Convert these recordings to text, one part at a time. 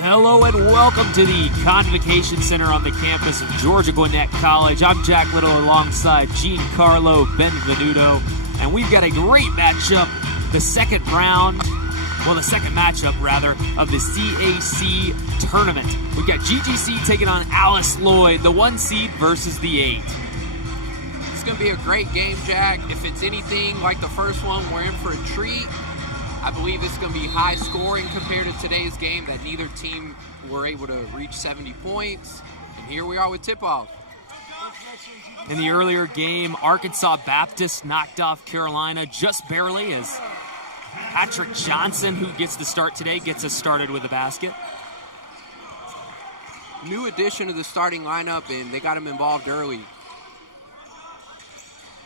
Hello and welcome to the Convocation Center on the campus of Georgia Gwinnett College. I'm Jack Little alongside Giancarlo Benvenuto, and we've got a great matchup, the second matchup of the CAC tournament. We've got GGC taking on Alice Lloyd, the 1 seed versus the 8. It's going to be a great game, Jack. If it's anything like the first one, we're in for a treat. I believe it's going to be high scoring compared to today's game, that neither team were able to reach 70 points. And here we are with tip-off. In the earlier game, Arkansas Baptist knocked off Carolina just barely, as Patrick Johnson, who gets the start today, gets us started with a basket. New addition to the starting lineup, and they got him involved early.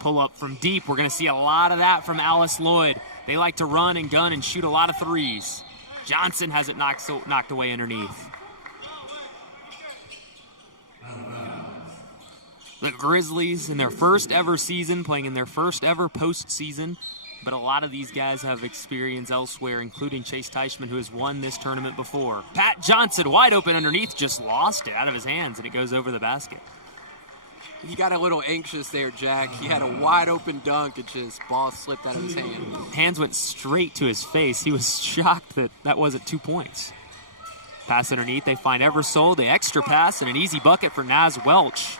Pull up from deep. We're going to see a lot of that from Alice Lloyd. They like to run and gun and shoot a lot of threes. Johnson has it knocked away underneath. The Grizzlies in their first ever season, playing in their first ever postseason. But a lot of these guys have experience elsewhere, including Chase Teichman, who has won this tournament before. Pat Johnson, wide open underneath, just lost it out of his hands, and it goes over the basket. He got a little anxious there, Jack. He had a wide open dunk, and just ball slipped out of his hand. Hands went straight to his face. He was shocked that wasn't 2 points. Pass underneath, they find Eversole, the extra pass, and an easy bucket for Naz Welch.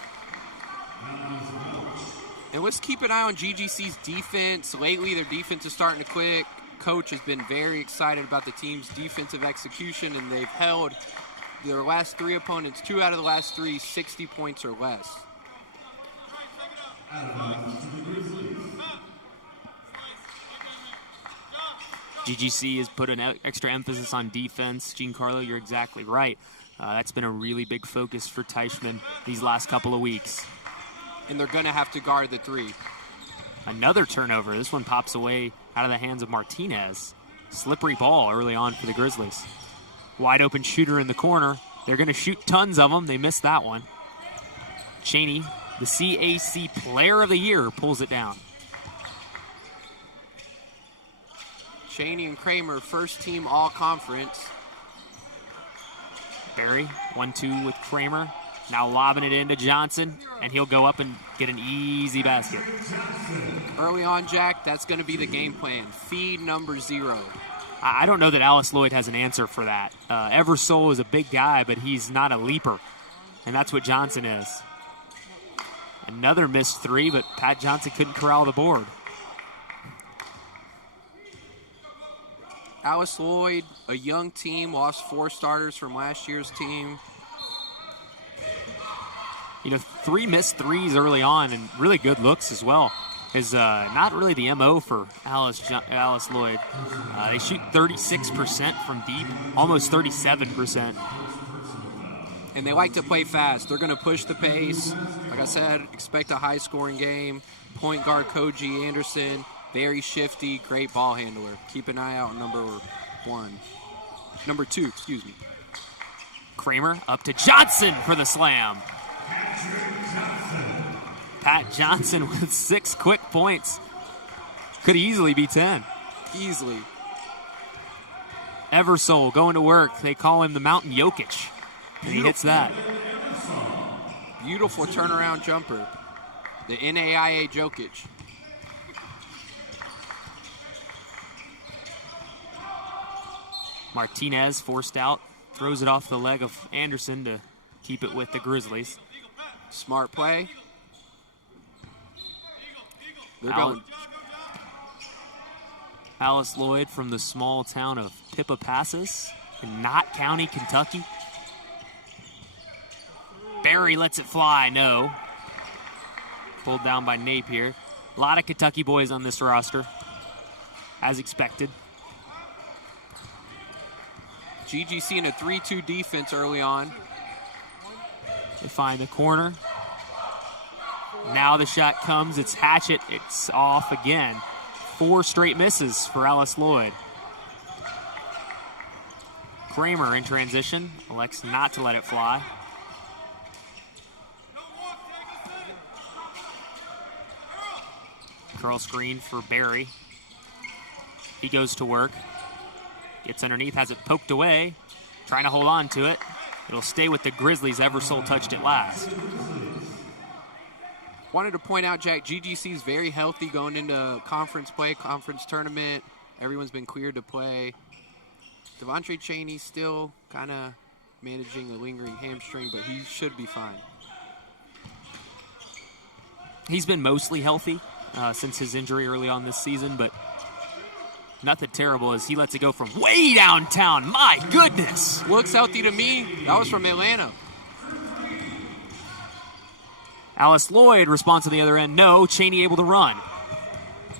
And let's keep an eye on GGC's defense. Lately, their defense is starting to click. Coach has been very excited about the team's defensive execution, and they've held their last 3 opponents, 2 out of the last 3, 60 points or less. GGC has put an extra emphasis on defense. Giancarlo, you're exactly right. That's been a really big focus for Teichman these last couple of weeks. And they're going to have to guard the 3. Another turnover. This one pops away out of the hands of Martinez. Slippery ball early on for the Grizzlies. Wide open shooter in the corner. They're going to shoot tons of them. They missed that one. Cheney, the CAC Player of the Year, pulls it down. Cheney and Kramer, first team all-conference. Barry, 1-2 with Kramer. Now lobbing it into Johnson, and he'll go up and get an easy basket. Early on, Jack, that's going to be the game plan. Feed number 0. I don't know that Alice Lloyd has an answer for that. Eversole is a big guy, but he's not a leaper, and that's what Johnson is. Another missed 3, but Pat Johnson couldn't corral the board. Alice Lloyd, a young team, lost 4 starters from last year's team. 3 missed 3s early on, and really good looks as well. Is not really the MO for Alice Lloyd. They shoot 36% from deep, almost 37%. And they like to play fast. They're going to push the pace. Like I said, expect a high-scoring game. Point guard Koji Anderson, very shifty, great ball handler. Keep an eye out on number 2, excuse me. Kramer up to Johnson for the slam. Pat Johnson with 6 quick points. Could easily be 10. Easily. Eversole going to work. They call him the Mountain Jokic. And he hits that. Beautiful turnaround jumper. The NAIA Jokic. Martinez forced out. Throws it off the leg of Anderson to keep it with the Grizzlies. Smart play. They're going. Alice Lloyd from the small town of Pipapassus in Knott County, Kentucky. Barry lets it fly, no. Pulled down by Napier. A lot of Kentucky boys on this roster, as expected. GGC in a 3-2 defense early on. They find the corner. Now the shot comes. It's Hatchet. It's off again. 4 straight misses for Alice Lloyd. Kramer in transition. Elects not to let it fly. Curl screen for Barry. He goes to work. Gets underneath, has it poked away. trying to hold on to it. It'll stay with the Grizzlies. Eversole touched it last. Wanted to point out, Jack, GGC is very healthy going into conference play, conference tournament. Everyone's been cleared to play. Devontre Chaney still kind of managing a lingering hamstring, but he should be fine. He's been mostly healthy since his injury early on this season, but nothing terrible as he lets it go from way downtown. My goodness. Looks healthy to me. That was from Atlanta. Alice Lloyd responds on the other end. No, Chaney able to run.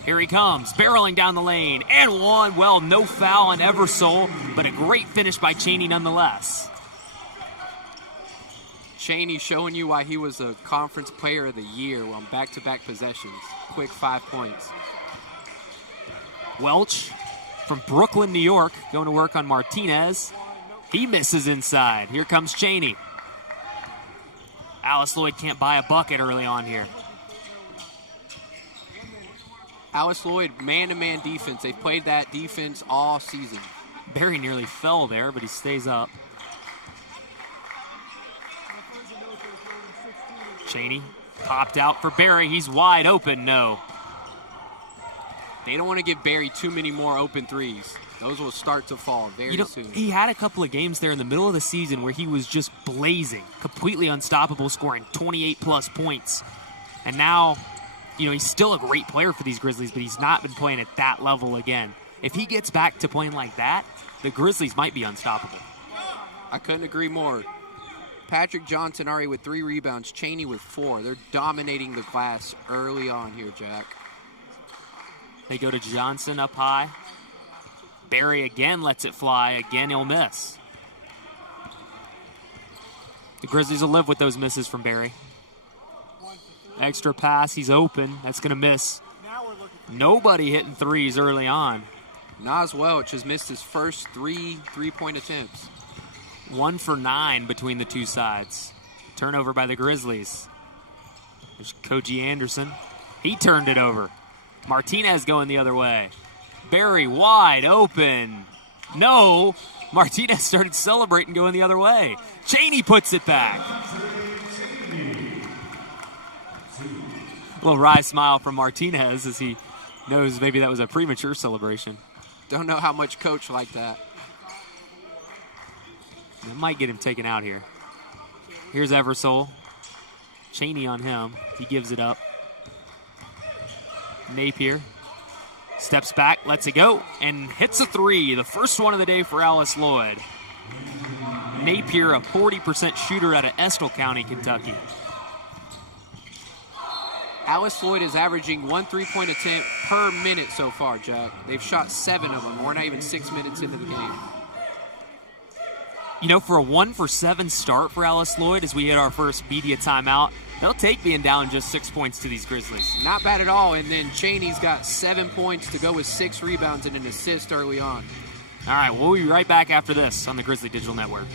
Here he comes, barreling down the lane, and one. Well, no foul on Eversole, but a great finish by Chaney nonetheless. Chaney showing you why he was a conference player of the year on back-to-back possessions. Quick 5 points. Welch from Brooklyn, New York, going to work on Martinez. He misses inside. Here comes Chaney. Alice Lloyd can't buy a bucket early on here. Alice Lloyd, man-to-man defense. They've played that defense all season. Barry nearly fell there, but he stays up. Chaney popped out for Barry. He's wide open. No. They don't want to give Barry too many more open threes. Those will start to fall very soon. He had a couple of games there in the middle of the season where he was just blazing, completely unstoppable, scoring 28-plus points. And now, he's still a great player for these Grizzlies, but he's not been playing at that level again. If he gets back to playing like that, the Grizzlies might be unstoppable. I couldn't agree more. Patrick Johnson already with 3 rebounds, Chaney with 4. They're dominating the glass early on here, Jack. They go to Johnson up high. Barry again lets it fly. Again, he'll miss. The Grizzlies will live with those misses from Barry. Extra pass, he's open. That's going to miss. Nobody hitting threes early on. Nas Welch has missed his first 3 three-point attempts. 1 for 9 between the two sides. Turnover by the Grizzlies. There's Koji Anderson. He turned it over. Martinez going the other way. Barry wide open. No. Martinez started celebrating going the other way. Chaney puts it back. A little wry smile from Martinez as he knows maybe that was a premature celebration. Don't know how much coach like that. That might get him taken out here. Here's Eversole. Chaney on him. He gives it up. Napier steps back, lets it go, and hits a 3. The first one of the day for Alice Lloyd. Napier, a 40% shooter out of Estill County, Kentucky. Alice Lloyd is averaging 1 3-point attempt per minute so far, Jack. They've shot 7 of them. We're not even 6 minutes into the game. For a 1 for 7 start for Alice Lloyd as we hit our first media timeout, they'll take being down just 6 points to these Grizzlies. Not bad at all. And then Chaney's got 7 points to go with 6 rebounds and an assist early on. All right, we'll be right back after this on the Grizzly Digital Network.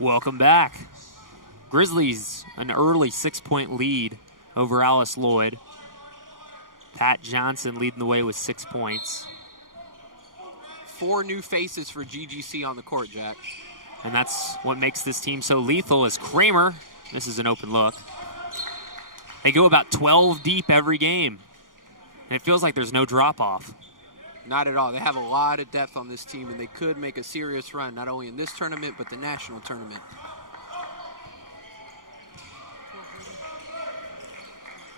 Welcome back. Grizzlies, an early 6-point lead over Alice Lloyd. Pat Johnson leading the way with 6 points. 4 new faces for GGC on the court, Jack. And that's what makes this team so lethal as Kramer. This is an open look. They go about 12 deep every game. And it feels like there's no drop-off. Not at all. They have a lot of depth on this team, and they could make a serious run, not only in this tournament, but the national tournament.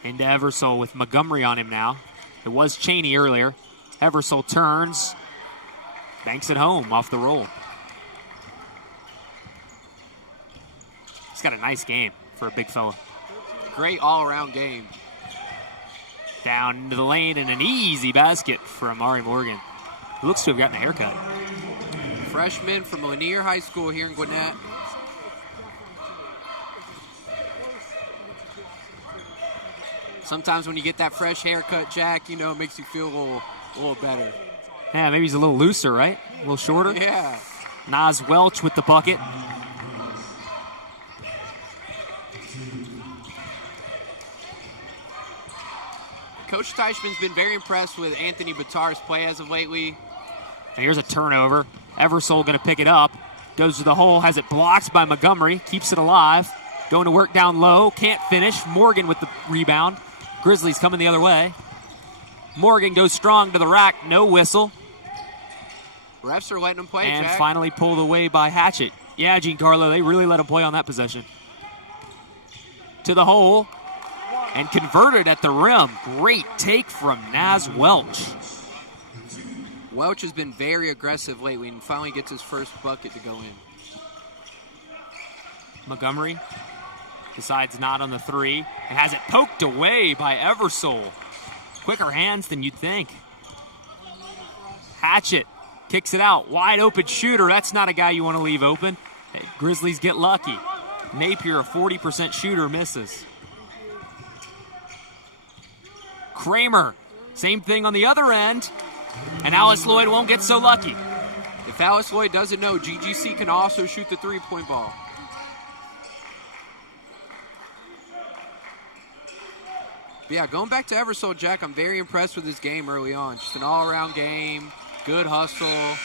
Into Eversole with Montgomery on him now. It was Cheney earlier. Eversole turns. Banks it home off the roll. He's got a nice game for a big fella. Great all-around game. Down into the lane and an easy basket from Ari Morgan. He looks to have gotten a haircut. Freshman from Lanier High School here in Gwinnett. Sometimes when you get that fresh haircut, Jack, you know, it makes you feel a little better. Yeah, maybe he's a little looser, right? A little shorter. Yeah. Nas Welch with the bucket. Coach Teichman's been very impressed with Anthony Bitar's play as of lately. And here's a turnover. Eversole going to pick it up. Goes to the hole, has it blocked by Montgomery. Keeps it alive. Going to work down low. Can't finish. Morgan with the rebound. Grizzlies coming the other way. Morgan goes strong to the rack. No whistle. Refs are letting him play, and Jack. Finally pulled away by Hatchett. Yeah, Giancarlo, they really let him play on that possession. To the hole. And converted at the rim. Great take from Nas Welch. Welch has been very aggressive lately and finally gets his first bucket to go in. Montgomery decides not on the three and has it poked away by Eversole. Quicker hands than you'd think. Hatchett kicks it out. Wide open shooter. That's not a guy you want to leave open. Hey, Grizzlies get lucky. Napier, a 40% shooter, misses. Kramer, same thing on the other end. And Alice Lloyd won't get so lucky. If Alice Lloyd doesn't know, GGC can also shoot the three-point ball. But yeah, going back to Eversole, Jack, I'm very impressed with his game early on. Just an all-around game, good hustle,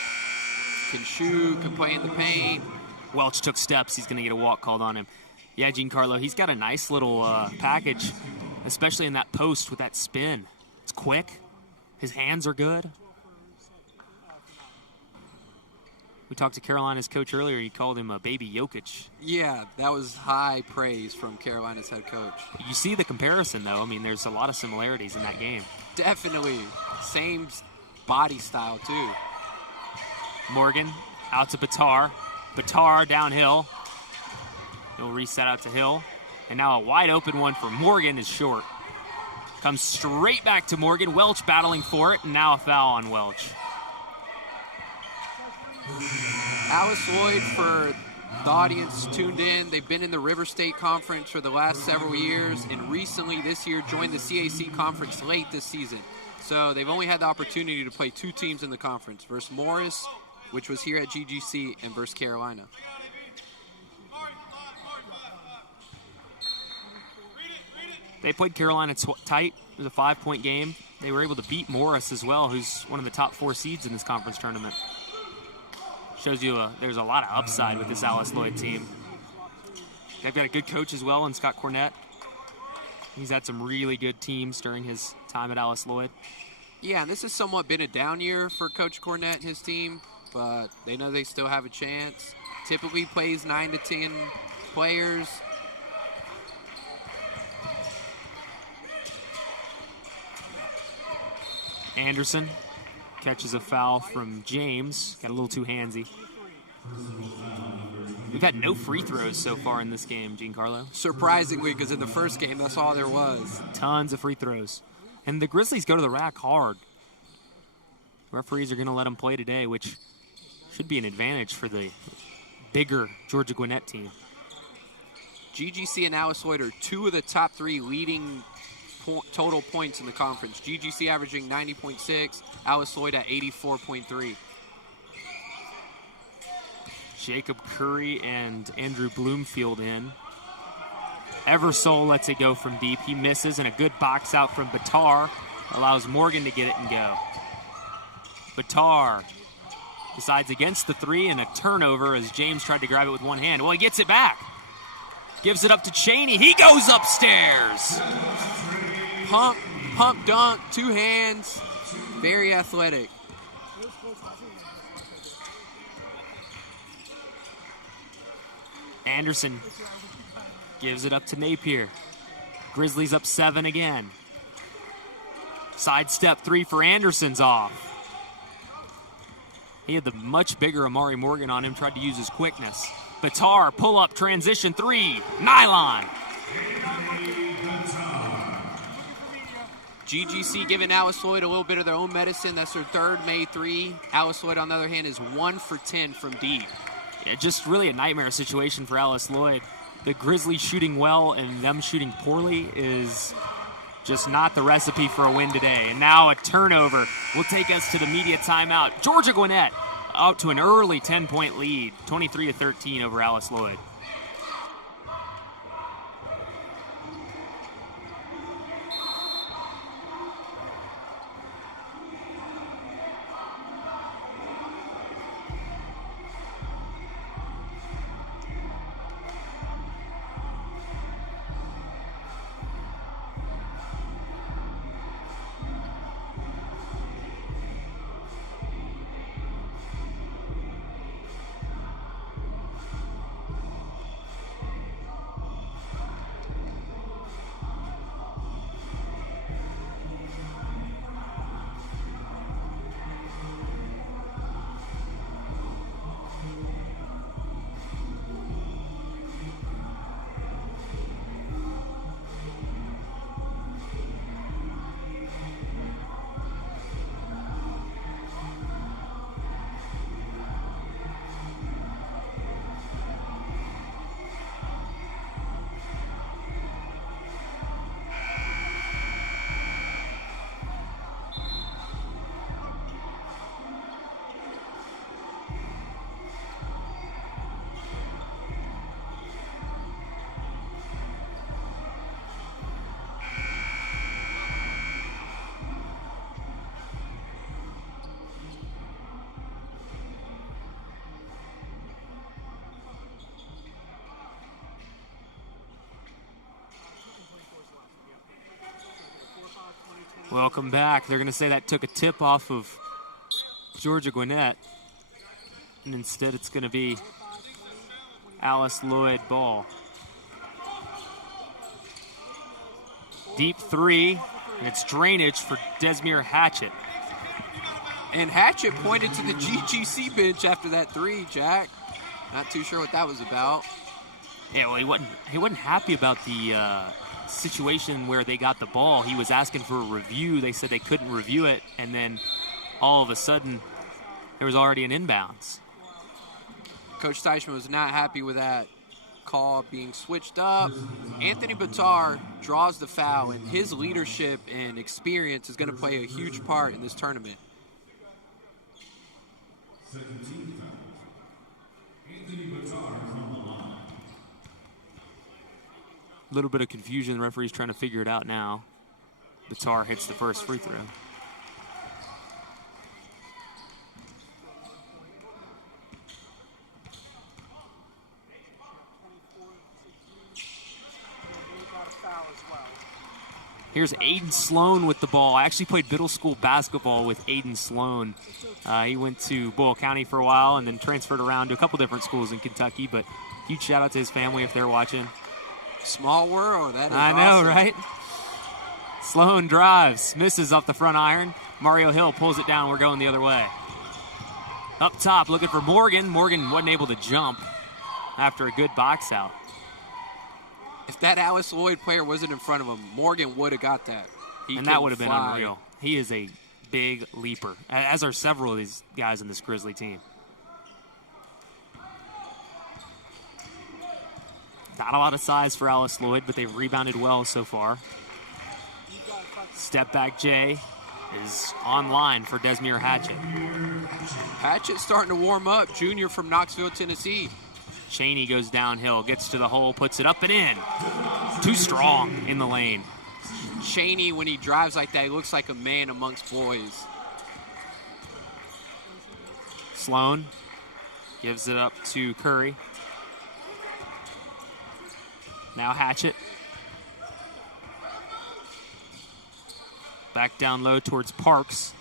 can shoot, can play in the paint. Welch took steps. He's going to get a walk called on him. Yeah, Giancarlo, he's got a nice little package, especially in that post with that spin. It's quick. His hands are good. We talked to Carolina's coach earlier. He called him a baby Jokic. Yeah, that was high praise from Carolina's head coach. You see the comparison, though. I mean, there's a lot of similarities in that game. Definitely. Same body style, too. Morgan out to Bitar. Bitar downhill. He'll reset out to Hill. And now a wide open one for Morgan is short. Comes straight back to Morgan. Welch battling for it, and now a foul on Welch. Alice Lloyd, for the audience tuned in, they've been in the River State Conference for the last several years, and recently this year joined the CAC Conference late this season. So they've only had the opportunity to play two teams in the conference, versus Morris, which was here at GGC, and versus Carolina. They played Carolina tight. It was a 5-point game. They were able to beat Morris as well, who's one of the top 4 seeds in this conference tournament. Shows you there's a lot of upside with this Alice Lloyd team. They've got a good coach as well in Scott Cornett. He's had some really good teams during his time at Alice Lloyd. Yeah, and this has somewhat been a down year for Coach Cornett and his team, but they know they still have a chance. Typically plays 9 to 10 players. Anderson catches a foul from James. Got a little too handsy. We've had no free throws so far in this game, Giancarlo. Surprisingly, because in the first game, that's all there was. Tons of free throws. And the Grizzlies go to the rack hard. Referees are going to let them play today, which should be an advantage for the bigger Georgia Gwinnett team. GGC and Alice Lloyd are 2 of the top 3 leading total points in the conference. GGC averaging 90.6, Alice Lloyd at 84.3. Jacob Curry and Andrew Bloomfield in. Eversole lets it go from deep. He misses, and a good box out from Bitar allows Morgan to get it and go. Bitar decides against the three, and a turnover as James tried to grab it with one hand. Well, he gets it back. Gives it up to Cheney. He goes upstairs. Pump dunk, 2 hands. Very athletic. Anderson gives it up to Napier. Grizzlies up 7 again. Sidestep 3 for Anderson's off. He had the much bigger Amari Morgan on him, tried to use his quickness. Batar, pull-up, transition 3, nylon. GGC giving Alice Lloyd a little bit of their own medicine. That's their 3rd made 3. Alice Lloyd, on the other hand, is 1 for 10 from deep. Yeah, just really a nightmare situation for Alice Lloyd. The Grizzlies shooting well and them shooting poorly is just not the recipe for a win today. And now a turnover will take us to the media timeout. Georgia Gwinnett out to an early 10-point lead, 23-13 over Alice Lloyd. Welcome back. They're going to say that took a tip off of Georgia Gwinnett. And instead it's going to be Alice Lloyd ball. Deep 3, and it's drainage for Desmere Hatchett. And Hatchett pointed to the GGC bench after that 3, Jack. Not too sure what that was about. Yeah, well, he wasn't happy about the situation where they got the ball. He was asking for a review. They said they couldn't review it, and then all of a sudden there was already an inbounds. Coach Teichman was not happy with that call being switched up. Anthony Batar draws the foul, and his leadership and experience is going to play a huge part in this tournament. 17 fouls. Anthony Batar from the line. A little bit of confusion. The referee's trying to figure it out now. Batar hits the first free throw. Here's Aiden Sloan with the ball. I actually played middle school basketball with Aiden Sloan. He went to Boyle County for a while and then transferred around to a couple different schools in Kentucky, but huge shout out to his family if they're watching. Small world, that is I know, awesome. right? Sloan drives, misses off the front iron. Mario Hill pulls it down. We're going the other way. Up top, looking for Morgan. Morgan wasn't able to jump after a good box out. If that Alice Lloyd player wasn't in front of him, Morgan would have got that. And that would have been unreal. He is a big leaper, as are several of these guys in this Grizzly team. Not a lot of size for Alice Lloyd, but they've rebounded well so far. Step back J is online for Desmere Hatchett. Hatchett starting to warm up, junior from Knoxville, Tennessee. Cheney goes downhill, gets to the hole, puts it up and in. Too strong in the lane. Cheney, when he drives like that, he looks like a man amongst boys. Sloan gives it up to Curry. Now Hatchett. Back down low towards Parks.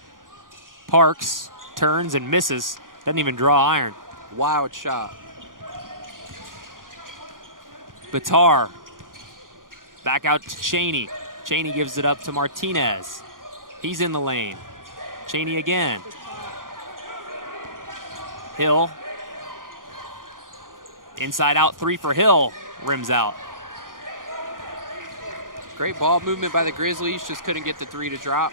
Parks turns and misses. Doesn't even draw iron. Wild shot. Batar. Back out to Cheney. Cheney gives it up to Martinez. He's in the lane. Cheney again. Hill. Inside out three for Hill. Rims out. Great ball movement by the Grizzlies. Just couldn't get the three to drop.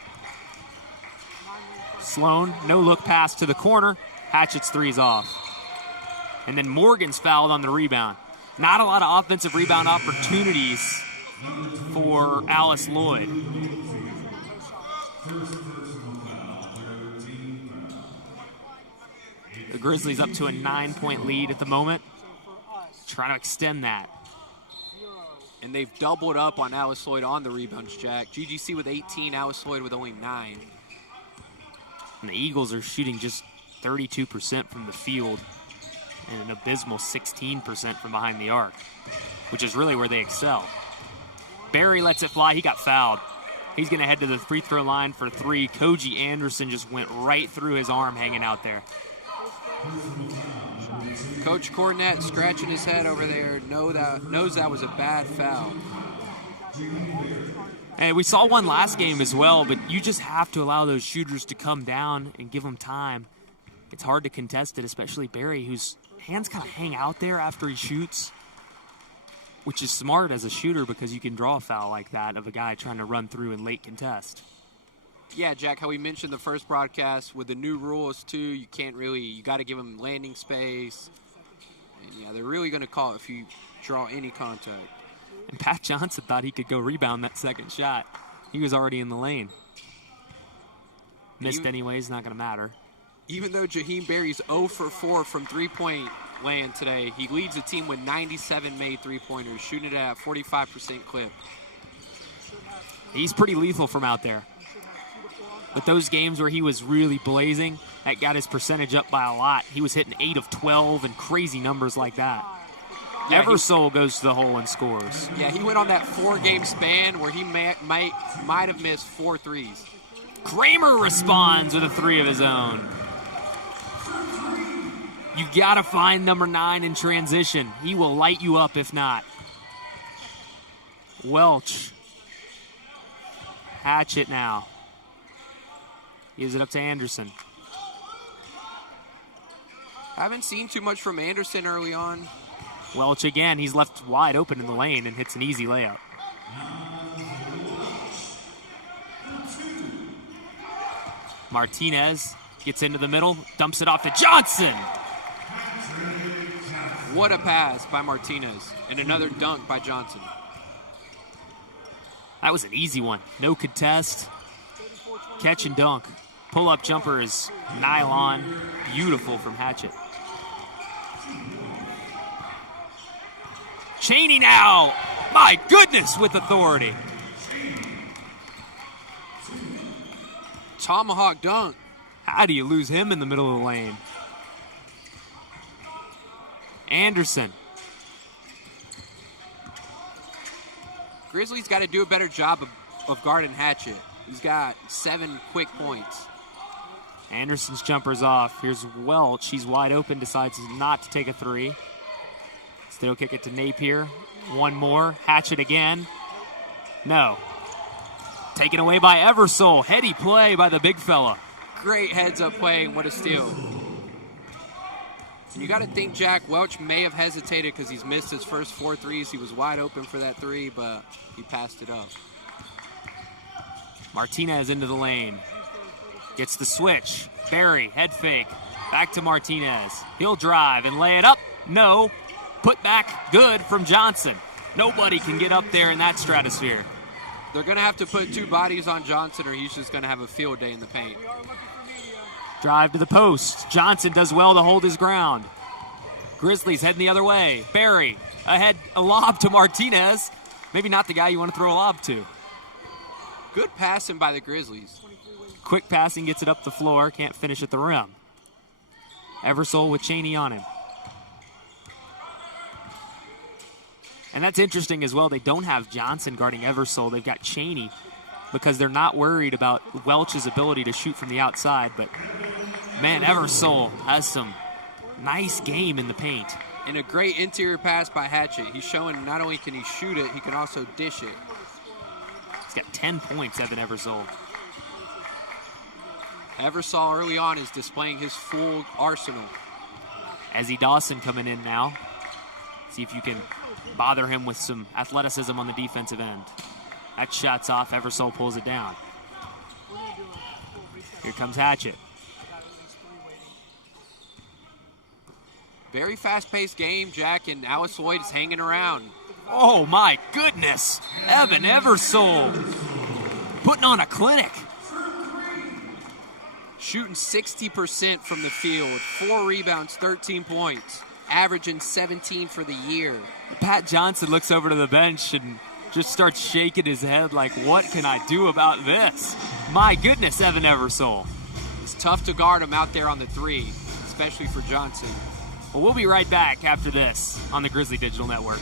Sloan, no look pass to the corner. Hatchett's three's off. And then Morgan's fouled on the rebound. Not a lot of offensive rebound opportunities for Alice Lloyd. The Grizzlies up to a 9-point lead at the moment. Trying to extend that. And they've doubled up on Alice Lloyd on the rebounds, Jack. GGC with 18, Alice Lloyd with only 9. And the Eagles are shooting just 32% from the field and an abysmal 16% from behind the arc, which is really where they excel. Barry lets it fly. He got fouled. He's going to head to the free throw line for three. Koji Anderson just went right through his arm hanging out there. Coach Cornett scratching his head over there, knows that was a bad foul. And we saw one last game as well, but you just have to allow those shooters to come down and give them time. It's hard to contest it, especially Barry, whose hands kind of hang out there after he shoots, which is smart as a shooter because you can draw a foul like that of a guy trying to run through and late contest. Yeah, Jack, how we mentioned the first broadcast with the new rules too, you got to give them landing space. And yeah, they're really going to call it if you draw any contact. And Pat Johnson thought he could go rebound that second shot. He was already in the lane. Missed anyways, not going to matter. Even though Jaheim Berry's 0 for 4 from three-point land today, he leads the team with 97 made three-pointers, shooting it at a 45% clip. He's pretty lethal from out there. But those games where he was really blazing, that got his percentage up by a lot. He was hitting 8 of 12 and crazy numbers like that. Yeah, Eversole goes to the hole and scores. Yeah, he went on that 4-game span where he might have missed 4 threes. Kramer responds with a 3 of his own. You got to find number 9 in transition. He will light you up if not. Welch. Hatchett now. Gives it up to Anderson. Haven't seen too much from Anderson early on. Welch again, he's left wide open in the lane and hits an easy layup. Martinez gets into the middle, dumps it off to Johnson. What a pass by Martinez. And another dunk by Johnson. That was an easy one. No contest. Catch and dunk. Pull-up jumper is nylon. Beautiful from Hatchett. Cheney now. My goodness, with authority. Tomahawk dunk. How do you lose him in the middle of the lane? Anderson. Grizzlies got to do a better job of guarding Hatchett. He's got 7 quick points. Anderson's jumper's off. Here's Welch. He's wide open, decides not to take a 3. Still kick it to Napier. One more. Hatchett again. No. Taken away by Eversole. Heady play by the big fella. Great heads-up play. What a steal. And you got to think, Jack, Welch may have hesitated because he's missed his first 4 threes. He was wide open for that 3, but he passed it up. Martinez into the lane. Gets the switch. Barry, head fake. Back to Martinez. He'll drive and lay it up. No. Put back good from Johnson. Nobody can get up there in that stratosphere. They're going to have to put 2 bodies on Johnson or he's just going to have a field day in the paint. Drive to the post. Johnson does well to hold his ground. Grizzlies heading the other way. Barry ahead, a lob to Martinez. Maybe not the guy you want to throw a lob to. Good passing by the Grizzlies. Quick passing gets it up the floor. Can't finish at the rim. Eversole with Cheney on him. And that's interesting as well. They don't have Johnson guarding Eversole. They've got Cheney because they're not worried about Welch's ability to shoot from the outside. But, man, Eversole has some nice game in the paint. And a great interior pass by Hatchett. He's showing not only can he shoot it, he can also dish it. He's got 10 points, Evan Eversole. Eversole early on is displaying his full arsenal. Ezzie Dawson coming in now. See if you can bother him with some athleticism on the defensive end. That shot's off. Eversole pulls it down. Here comes Hatchett. Very fast-paced game, Jack, and Alice Lloyd is hanging around. Oh, my goodness. Evan Eversole putting on a clinic. Shooting 60% from the field. 4 rebounds, 13 points. Averaging 17 for the year. Pat Johnson looks over to the bench and just starts shaking his head like, what can I do about this? My goodness, Evan Eversole. It's tough to guard him out there on the 3, especially for Johnson. Well, we'll be right back after this on the Grizzly Digital Network.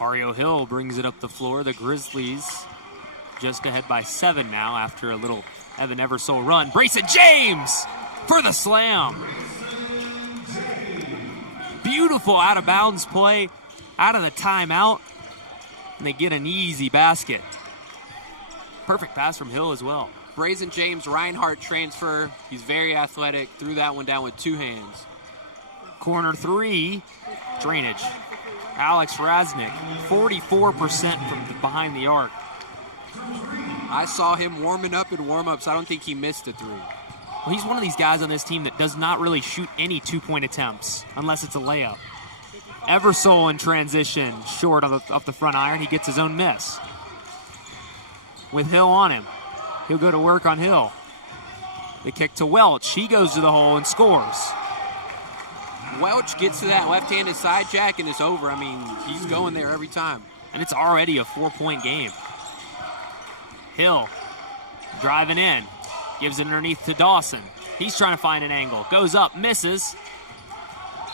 Mario Hill brings it up the floor. The Grizzlies just ahead by 7 now after a little Evan Eversole run. Brayson James for the slam. Beautiful out-of-bounds play out of the timeout. And they get an easy basket. Perfect pass from Hill as well. Brayson James Reinhardt transfer. He's very athletic. Threw that one down with 2 hands. Corner 3, drainage. Alex Raznick, 44% from behind the arc. I saw him warming up in warm-ups. I don't think he missed a 3. Well, he's one of these guys on this team that does not really shoot any 2-point attempts unless it's a layup. Eversole in transition, short off the front iron. He gets his own miss. With Hill on him. He'll go to work on Hill. The kick to Welch. He goes to the hole and scores. Welch gets to that left-handed side, Jack, and it's over. I mean, he's going there every time. And it's already a 4-point game. Hill driving in. Gives it underneath to Dawson. He's trying to find an angle. Goes up, misses.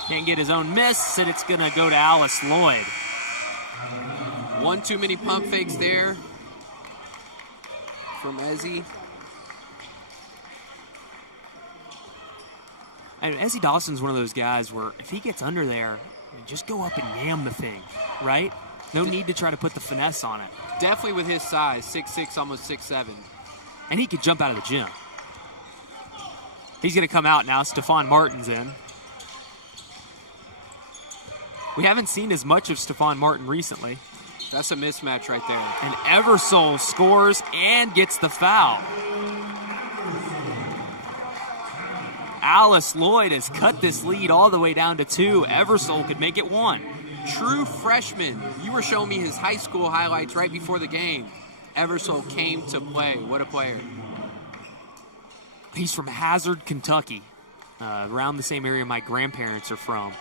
Can't get his own miss, and it's going to go to Alice Lloyd. One too many pump fakes there from Ezzie. And Ezzie Dawson's one of those guys where if he gets under there, just go up and yam the thing, right? No need to try to put the finesse on it. Definitely with his size, 6'6", almost 6'7". And he could jump out of the gym. He's going to come out now. Stephon Martin's in. We haven't seen as much of Stephon Martin recently. That's a mismatch right there. And Eversole scores and gets the foul. Alice Lloyd has cut this lead all the way down to 2. Eversole could make it 1. True freshman. You were showing me his high school highlights right before the game. Eversole came to play. What a player. He's from Hazard, Kentucky, around the same area my grandparents are from.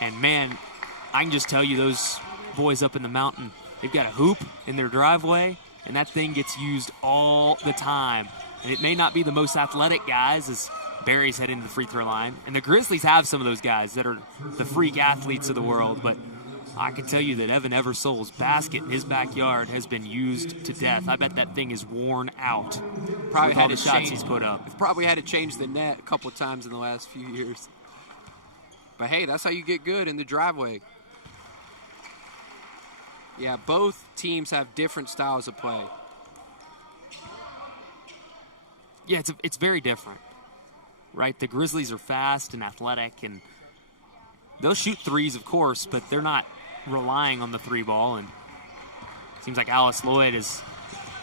And, man, I can just tell you those boys up in the mountain, they've got a hoop in their driveway, and that thing gets used all the time. And it may not be the most athletic guys as Barry's heading to the free throw line. And the Grizzlies have some of those guys that are the freak athletes of the world. But I can tell you that Evan Eversole's basket in his backyard has been used to death. I bet that thing is worn out. Probably with had all the to shots change, he's put up. Probably had to change the net a couple times in the last few years. But hey, that's how you get good in the driveway. Yeah, both teams have different styles of play. Yeah, it's very different, right? The Grizzlies are fast and athletic, and they'll shoot threes, of course, but they're not relying on the three ball. And it seems like Lloyd is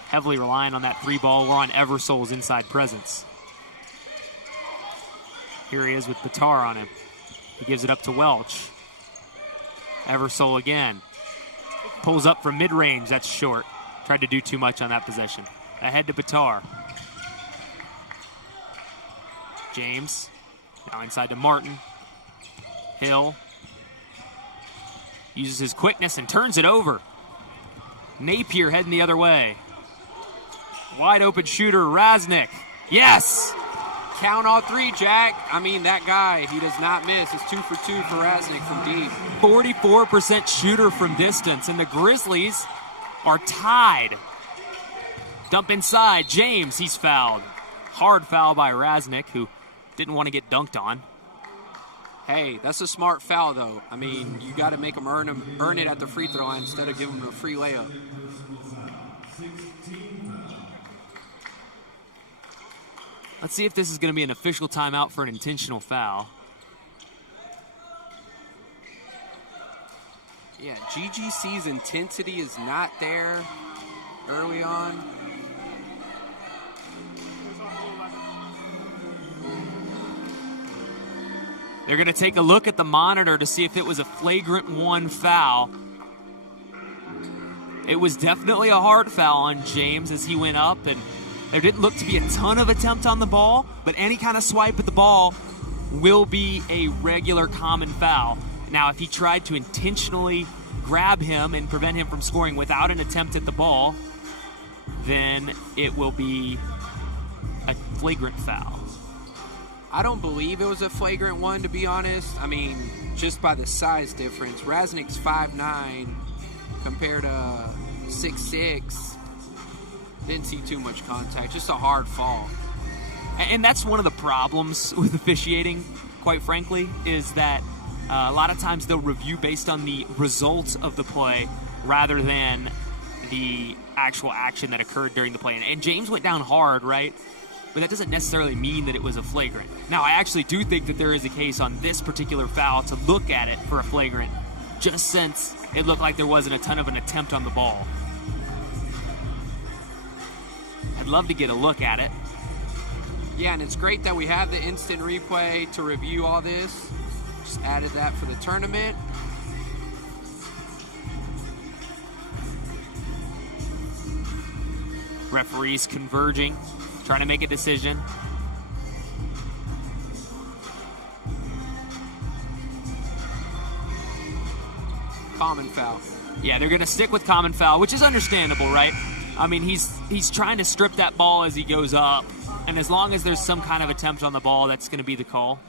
heavily relying on that three ball. We're on Eversole's inside presence. Here he is with Batar on him. He gives it up to Welch. Eversole again. Pulls up from mid-range. That's short. Tried to do too much on that possession. Ahead to Batar. James. Now inside to Martin. Hill. Uses his quickness and turns it over. Napier heading the other way. Wide open shooter, Raznick. Yes! Count all three, Jack. I mean, that guy, he does not miss. It's 2 for 2 for Raznick from deep. 44% shooter from distance, and the Grizzlies are tied. Dump inside. James, he's fouled. Hard foul by Raznick, who didn't want to get dunked on. Hey, that's a smart foul, though. I mean, you got to make them earn it at the free throw line instead of giving them a free layup. Let's see if this is going to be an official timeout for an intentional foul. Yeah, GGC's intensity is not there early on. They're going to take a look at the monitor to see if it was a flagrant 1 foul. It was definitely a hard foul on James as he went up, and there didn't look to be a ton of attempt on the ball, but any kind of swipe at the ball will be a regular common foul. Now, if he tried to intentionally grab him and prevent him from scoring without an attempt at the ball, then it will be a flagrant foul. I don't believe it was a flagrant one, to be honest. I mean, just by the size difference. Raznick's 5'9", compared to 6'6". Didn't see too much contact. Just a hard fall. And that's one of the problems with officiating, quite frankly, is that a lot of times they'll review based on the results of the play rather than the actual action that occurred during the play. And James went down hard, right? But that doesn't necessarily mean that it was a flagrant. Now, I actually do think that there is a case on this particular foul to look at it for a flagrant, just since it looked like there wasn't a ton of an attempt on the ball. I'd love to get a look at it. Yeah, and it's great that we have the instant replay to review all this. Just added that for the tournament. Referees converging, trying to make a decision. Common foul. Yeah, they're going to stick with common foul, which is understandable, right? I mean, he's trying to strip that ball as he goes up, and as long as there's some kind of attempt on the ball, that's going to be the call.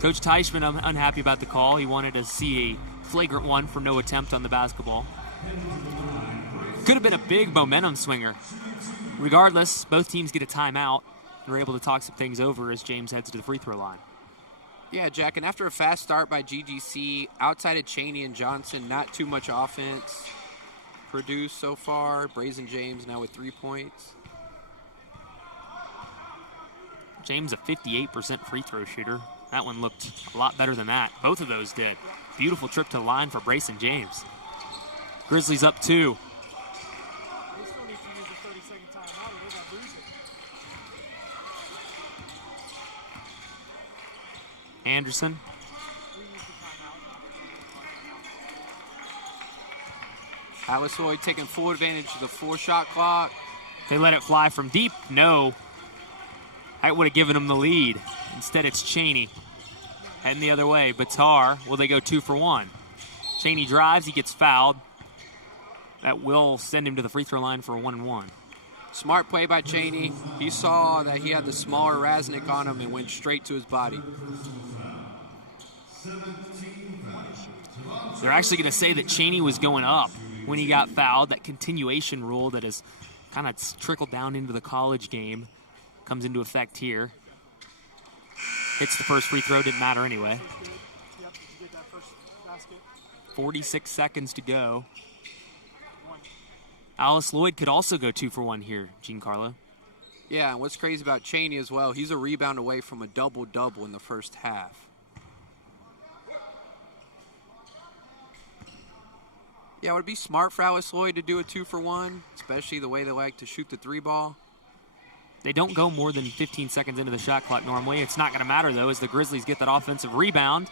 Coach Teichman unhappy about the call. He wanted to see a flagrant one for no attempt on the basketball. Could have been a big momentum swinger. Regardless, both teams get a timeout and are able to talk some things over as James heads to the free throw line. Yeah, Jack, and after a fast start by GGC, outside of Cheney and Johnson, not too much offense produced so far. Brazen James now with 3 points. James a 58% free throw shooter. That one looked a lot better than that. Both of those did. Beautiful trip to the line for Brazen James. Grizzlies up 2. Anderson. Lloyd taking full advantage of the 4-shot clock. They let it fly from deep. No. That would have given them the lead. Instead, it's Cheney. Heading the other way. Batar, will they go 2 for 1? Cheney drives, he gets fouled. that will send him to the free throw line for a 1-and-1. Smart play by Cheney. He saw that he had the smaller Raznick on him and went straight to his body. They're actually going to say that Cheney was going up when he got fouled. That continuation rule that has kind of trickled down into the college game comes into effect here. Hits the first free throw, didn't matter anyway. 46 seconds to go. Alice Lloyd could also go 2 for 1 here, Giancarlo. Yeah, and what's crazy about Cheney as well, he's a rebound away from a double-double in the first half. Yeah, would it be smart for Alice Lloyd to do a 2 for 1, especially the way they like to shoot the 3 ball? They don't go more than 15 seconds into the shot clock normally. It's not going to matter, though, as the Grizzlies get that offensive rebound,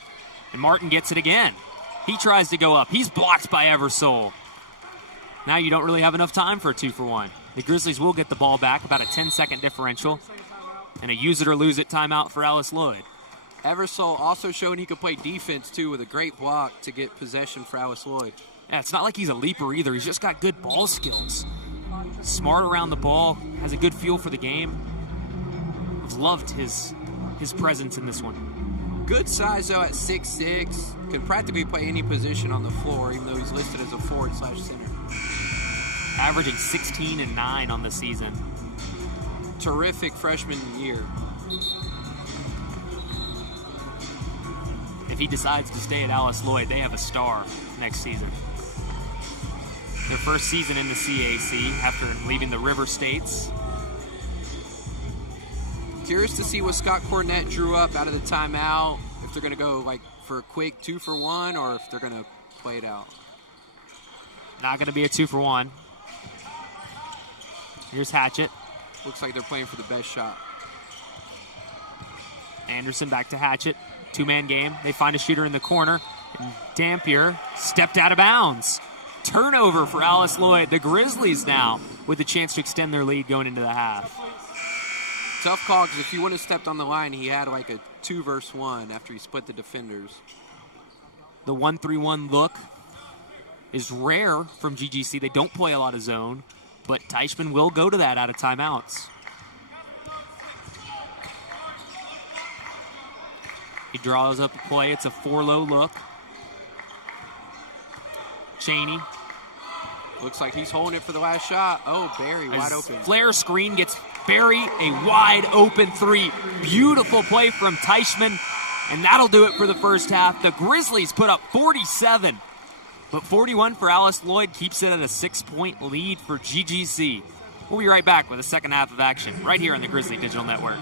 and Martin gets it again. He tries to go up. He's blocked by Eversole. Now you don't really have enough time for a 2 for 1. The Grizzlies will get the ball back, about a 10-second differential, and a use it or lose it timeout for Alice Lloyd. Eversole also showing he could play defense, too, with a great block to get possession for Alice Lloyd. Yeah, it's not like he's a leaper either. He's just got good ball skills. Smart around the ball, has a good feel for the game. I've loved his presence in this one. Good size, though, at 6'6". Can practically play any position on the floor, even though he's listed as a forward/center. Averaging 16 and 9 on the season. Terrific freshman year. If he decides to stay at Alice Lloyd, they have a star next season. Their first season in the CAC after leaving the River States. Curious to see what Scott Cornett drew up out of the timeout. If they're going to go like for a quick 2 for 1 or if they're going to play it out. Not going to be a 2 for 1. Here's Hatchett. Looks like they're playing for the best shot. Anderson back to Hatchett. 2-man game. They find a shooter in the corner. And Dampier stepped out of bounds. Turnover for Alice Lloyd. The Grizzlies now with a chance to extend their lead going into the half. Tough call, because if he would have stepped on the line, he had like a 2 versus 1 after he split the defenders. The 1-3-1 look is rare from GGC. They don't play a lot of zone, but Teichman will go to that out of timeouts. He draws up a play. It's a 4-low look. Cheney. Looks like he's holding it for the last shot. Oh, Barry, wide open. Flare screen gets Barry a wide open 3. Beautiful play from Teichman, and that'll do it for the first half. The Grizzlies put up 47, but 41 for Alice Lloyd keeps it at a 6-point lead for GGC. We'll be right back with the second half of action right here on the Grizzly Digital Network.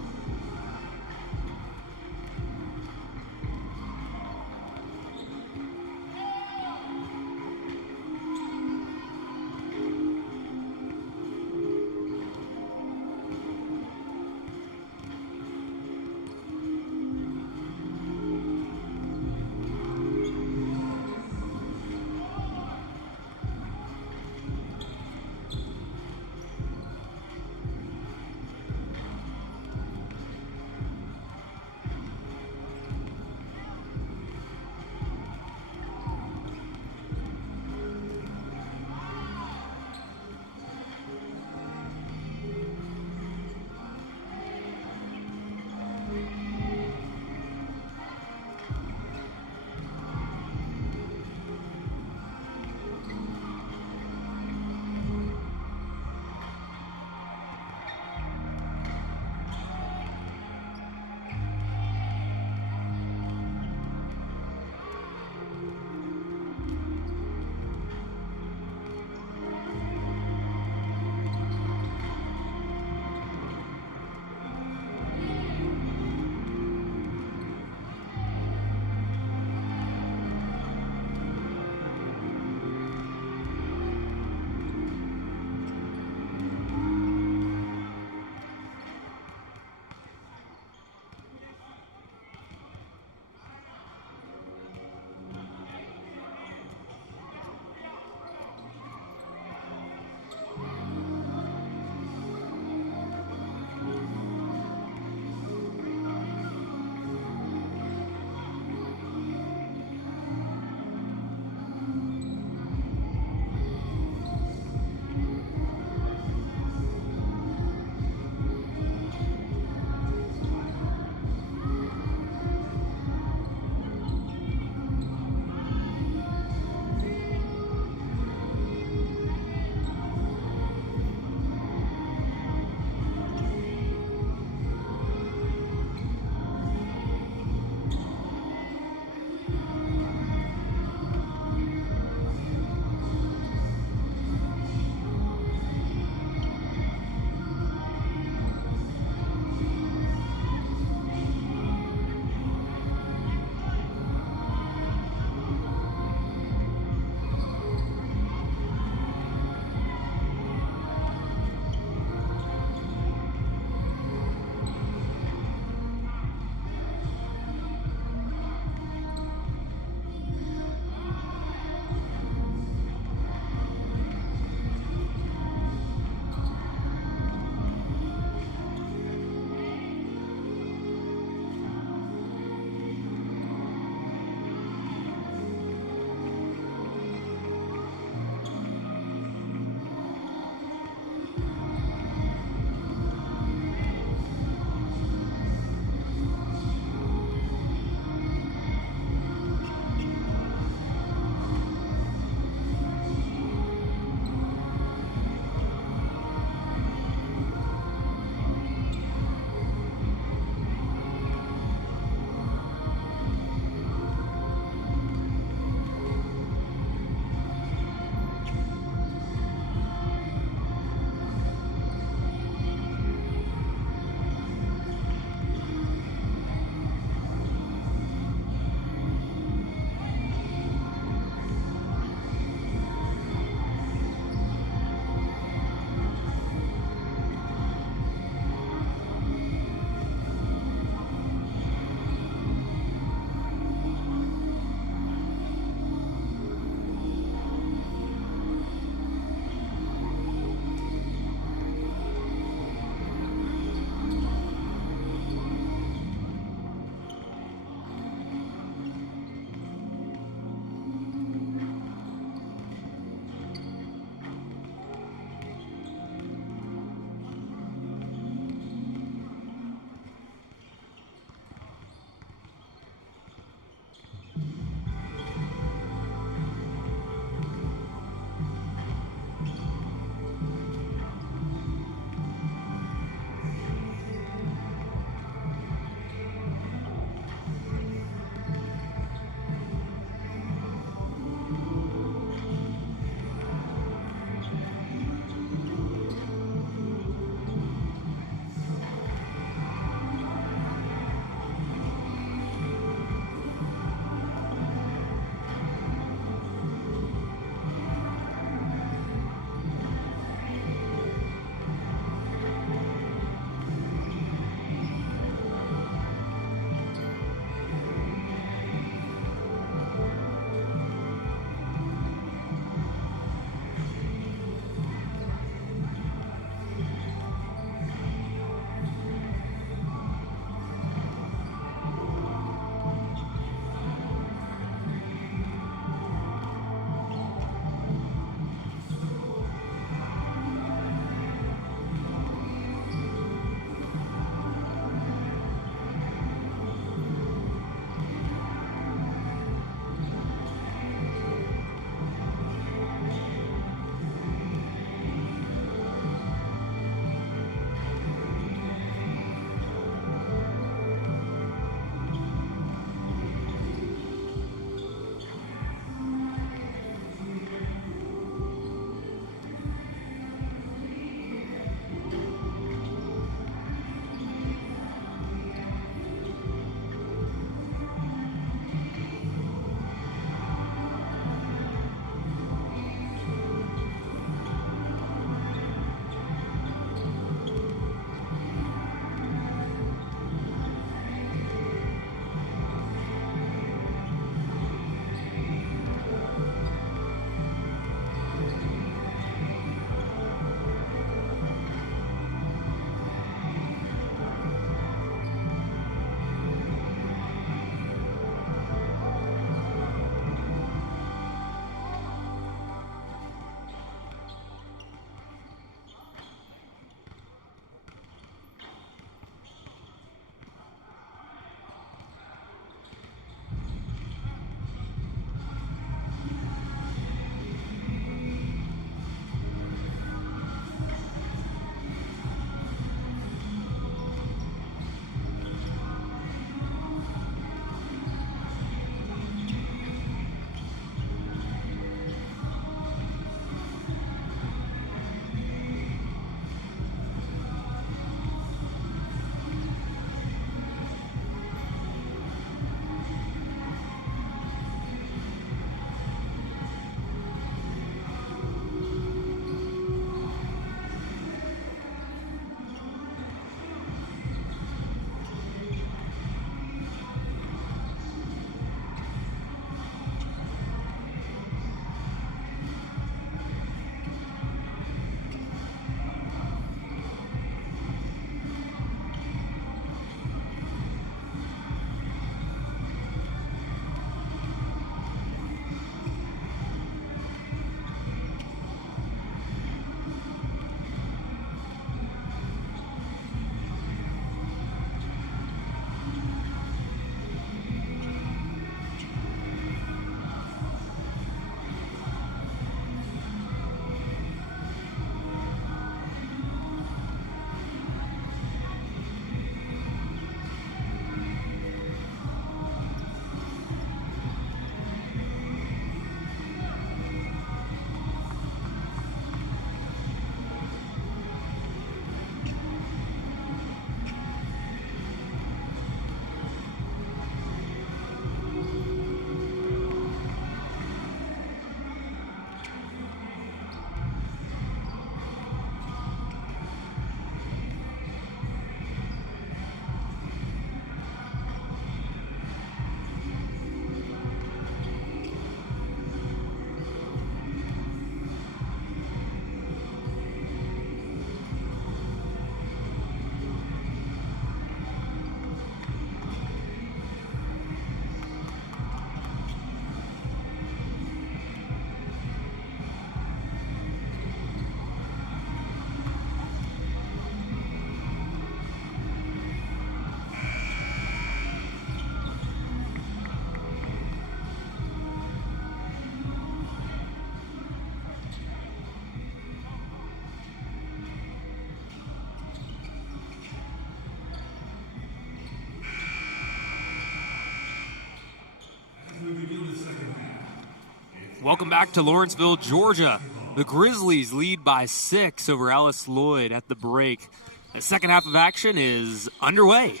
Welcome back to Lawrenceville, Georgia. The Grizzlies lead by 6 over Alice Lloyd at the break. The second half of action is underway.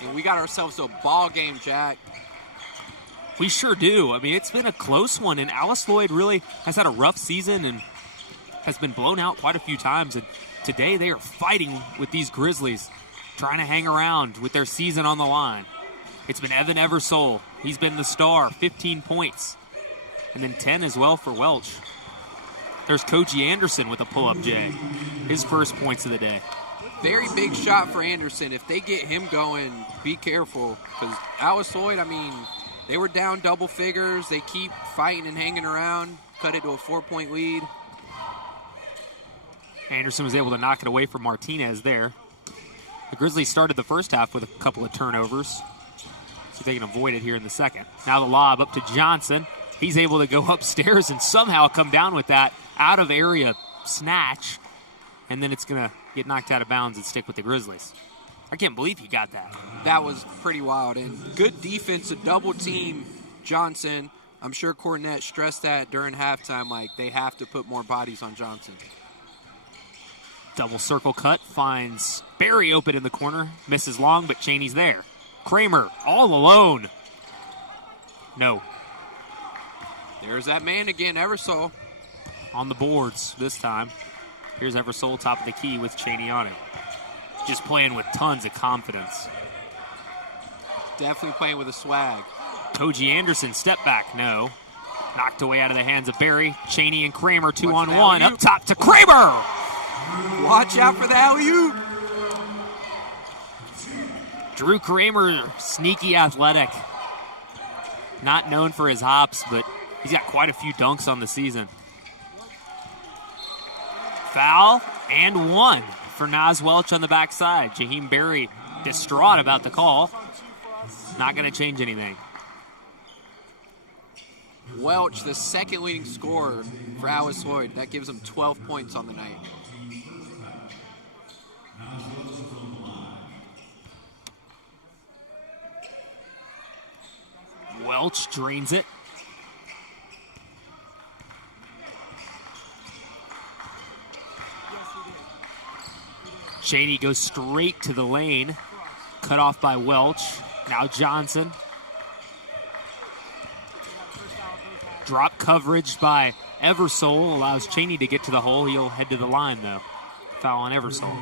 And we got ourselves a ball game, Jack. We sure do. I mean, it's been a close one, and Alice Lloyd really has had a rough season and has been blown out quite a few times. And today they are fighting with these Grizzlies, trying to hang around with their season on the line. It's been Evan Eversole. He's been the star, 15 points. And then 10 as well for Welch. There's Koji Anderson with a pull-up J. His first points of the day. Very big shot for Anderson. If they get him going, be careful. Because Alice Lloyd, I mean, they were down double figures. They keep fighting and hanging around. Cut it to a 4-point lead. Anderson was able to knock it away from Martinez there. The Grizzlies started the first half with a couple of turnovers. See if they can avoid it here in the second. Now the lob up to Johnson. He's able to go upstairs and somehow come down with that out-of-area snatch. And then it's going to get knocked out of bounds and stick with the Grizzlies. I can't believe he got that. That was pretty wild. And good defense to double team Johnson. I'm sure Cornette stressed that during halftime, like they have to put more bodies on Johnson. Double circle cut finds Barry open in the corner. Misses long, but Cheney's there. Kramer all alone. No. There's that man again, Eversole. On the boards this time. Here's Eversole, top of the key with Cheney on it. Just playing with tons of confidence. Definitely playing with a swag. Koji Anderson, step back, no. Knocked away out of the hands of Barry. Cheney and Kramer, 2-on-1. Up top to Kramer! Watch out for the alley-oop. Drew Kramer, sneaky athletic. Not known for his hops, but he's got quite a few dunks on the season. Foul and 1 for Nas Welch on the backside. Jaheim Barry distraught about the call. Not going to change anything. Welch, the second leading scorer for Alice Lloyd. That gives him 12 points on the night. Welch drains it. Cheney goes straight to the lane. Cut off by Welch. Now Johnson. Drop coverage by Eversole allows Cheney to get to the hole. He'll head to the line, though. Foul on Eversole.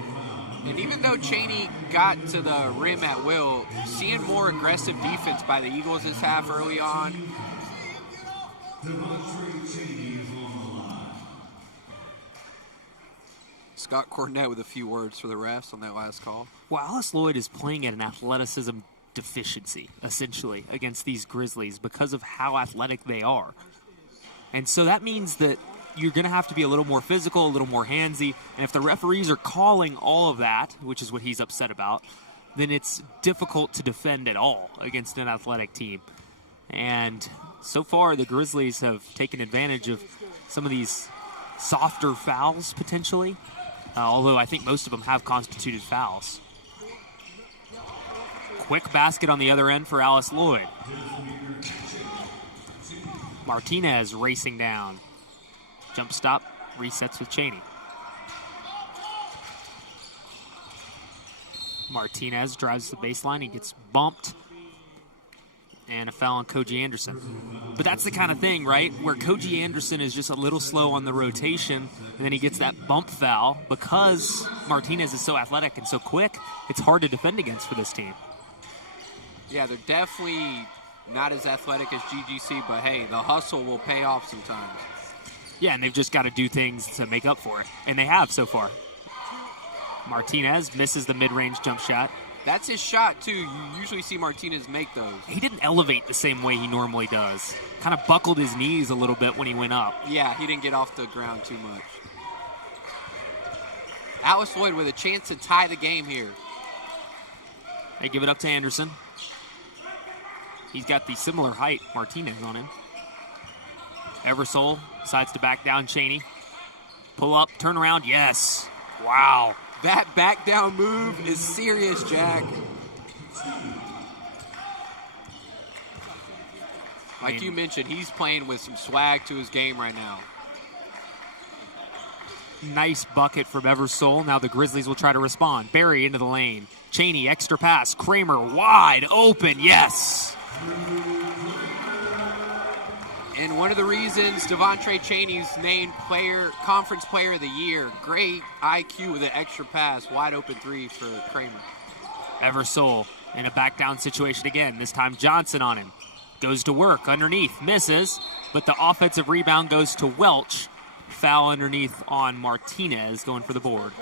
And even though Cheney got to the rim at will, seeing more aggressive defense by the Eagles this half early on. Scott Cornette with a few words for the refs on that last call. Well, Alice Lloyd is playing at an athleticism deficiency, essentially, against these Grizzlies because of how athletic they are. And so that means that you're going to have to be a little more physical, a little more handsy. And if the referees are calling all of that, which is what he's upset about, then it's difficult to defend at all against an athletic team. And so far, the Grizzlies have taken advantage of some of these softer fouls, potentially. Although I think most of them have constituted fouls. Quick basket on the other end for Alice Lloyd. Martinez racing down. Jump stop, resets with Cheney. Martinez drives the baseline. He gets bumped. And a foul on Koji Anderson. But that's the kind of thing, right, where Koji Anderson is just a little slow on the rotation, and then he gets that bump foul. Because Martinez is so athletic and so quick, it's hard to defend against for this team. Yeah, they're definitely not as athletic as GGC, but hey, the hustle will pay off sometimes. Yeah, and they've just got to do things to make up for it. And they have so far. Martinez misses the mid-range jump shot. That's his shot, too. You usually see Martinez make those. He didn't elevate the same way he normally does. Kind of buckled his knees a little bit when he went up. Yeah, he didn't get off the ground too much. Alice Lloyd with a chance to tie the game here. They give it up to Anderson. He's got the similar height Martinez on him. Eversole decides to back down Cheney. Pull up, turn around, yes. Wow. That back down move is serious, Jack. Like you mentioned, he's playing with some swag to his game right now. Nice bucket from Eversole. Now the Grizzlies will try to respond. Barry into the lane. Cheney, extra pass. Kramer wide open. Yes. And one of the reasons Devontre Cheney's named Conference Player of the Year. Great IQ with an extra pass. Wide open three for Kramer. Eversole in a back down situation again. This time Johnson on him. Goes to work underneath. Misses. But the offensive rebound goes to Welch. Foul underneath on Martinez, going for the board.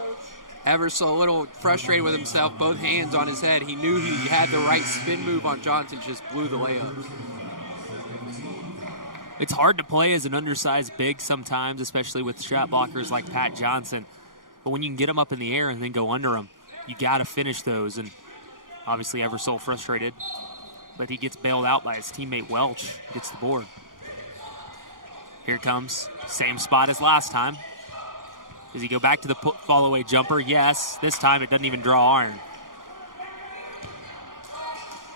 Eversole a little frustrated with himself, both hands on his head. He knew he had the right spin move on Johnson, just blew the layup. It's hard to play as an undersized big sometimes, especially with shot blockers like Pat Johnson. But when you can get him up in the air and then go under him, you got to finish those. And obviously Eversole frustrated, but he gets bailed out by his teammate Welch, gets the board. Here it comes, same spot as last time. Does he go back to the fall-away jumper? Yes. This time it doesn't even draw iron.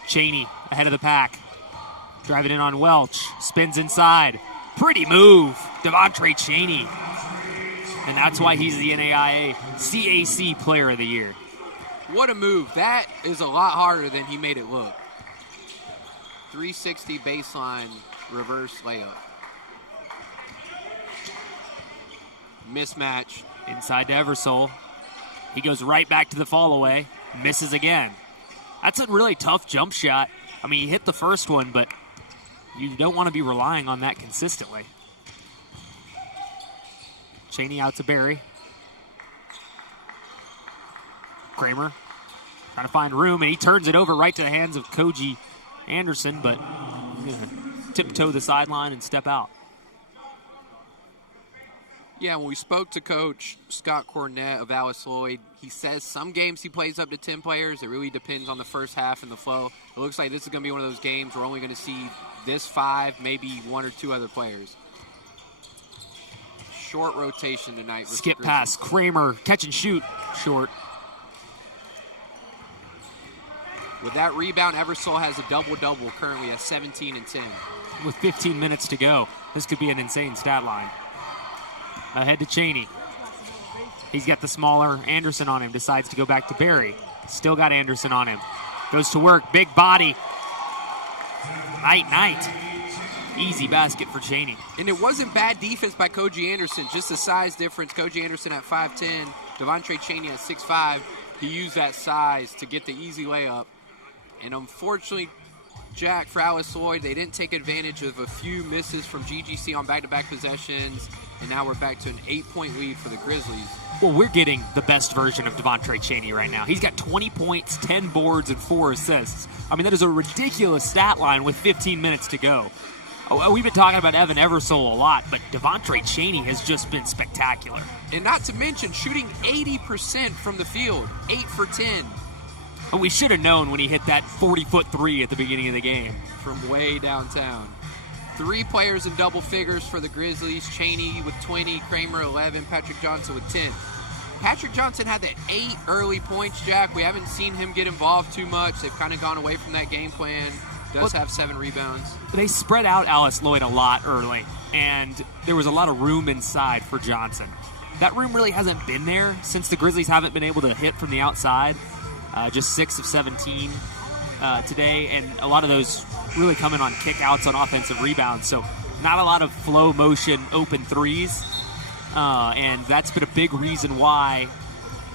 Cheney ahead of the pack. Driving in on Welch. Spins inside. Pretty move. Devontre Cheney. And that's why he's the NAIA CAC Player of the Year. What a move. That is a lot harder than he made it look. 360 baseline reverse layup. Mismatch. Inside to Eversole. He goes right back to the fall-away. Misses again. That's a really tough jump shot. I mean, he hit the first one, but you don't want to be relying on that consistently. Cheney out to Barry. Kramer trying to find room, and he turns it over right to the hands of Koji Anderson, but he's going to tiptoe the sideline and step out. Yeah, when we spoke to Coach Scott Cornett of Alice Lloyd, he says some games he plays up to 10 players. It really depends on the first half and the flow. It looks like this is going to be one of those games we're only going to see this 5, maybe 1 or 2 other players. Short rotation tonight. Skip pass, Kramer, catch and shoot, short. With that rebound, Eversole has a double-double currently at 17 and 10. With 15 minutes to go, this could be an insane stat line. Ahead to Cheney. He's got the smaller Anderson on him. Decides to go back to Barry. Still got Anderson on him. Goes to work. Big body. Night. Easy basket for Cheney. And it wasn't bad defense by Koji Anderson. Just the size difference. Koji Anderson at 5'10". Devontre Cheney at 6'5". He used that size to get the easy layup. And unfortunately, Jack, for Alice Lloyd, they didn't take advantage of a few misses from GGC on back-to-back possessions. And now we're back to an 8-point lead for the Grizzlies. Well, we're getting the best version of Devontre Cheney right now. He's got 20 points, 10 boards, and 4 assists. I mean, that is a ridiculous stat line with 15 minutes to go. We've been talking about Evan Eversole a lot, but Devontre Cheney has just been spectacular. And not to mention shooting 80% from the field, 8 for 10. And we should have known when he hit that 40-foot three at the beginning of the game. From way downtown. 3 players in double figures for the Grizzlies. Cheney with 20, Kramer 11, Patrick Johnson with 10. Patrick Johnson had the 8 early points, Jack. We haven't seen him get involved too much. They've kind of gone away from that game plan. Does have 7 rebounds. They spread out Alice Lloyd a lot early, and there was a lot of room inside for Johnson. That room really hasn't been there since the Grizzlies haven't been able to hit from the outside. Just 6 of 17 today, and a lot of those really coming on kickouts on offensive rebounds. So not a lot of flow motion open threes, and that's been a big reason why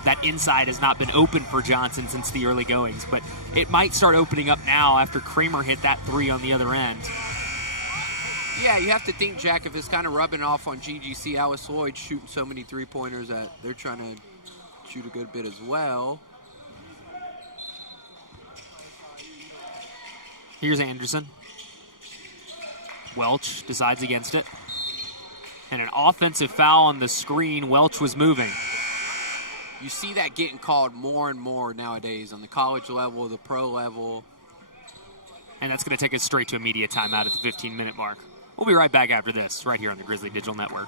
that inside has not been open for Johnson since the early goings. But it might start opening up now after Kramer hit that 3 on the other end. Yeah, you have to think, Jack, if it's kind of rubbing off on GGC, Alice Lloyd shooting so many three-pointers that they're trying to shoot a good bit as well. Here's Anderson. Welch decides against it. And an offensive foul on the screen. Welch was moving. You see that getting called more and more nowadays on the college level, the pro level. And that's going to take us straight to a media timeout at the 15-minute mark. We'll be right back after this, right here on the Grizzly Digital Network.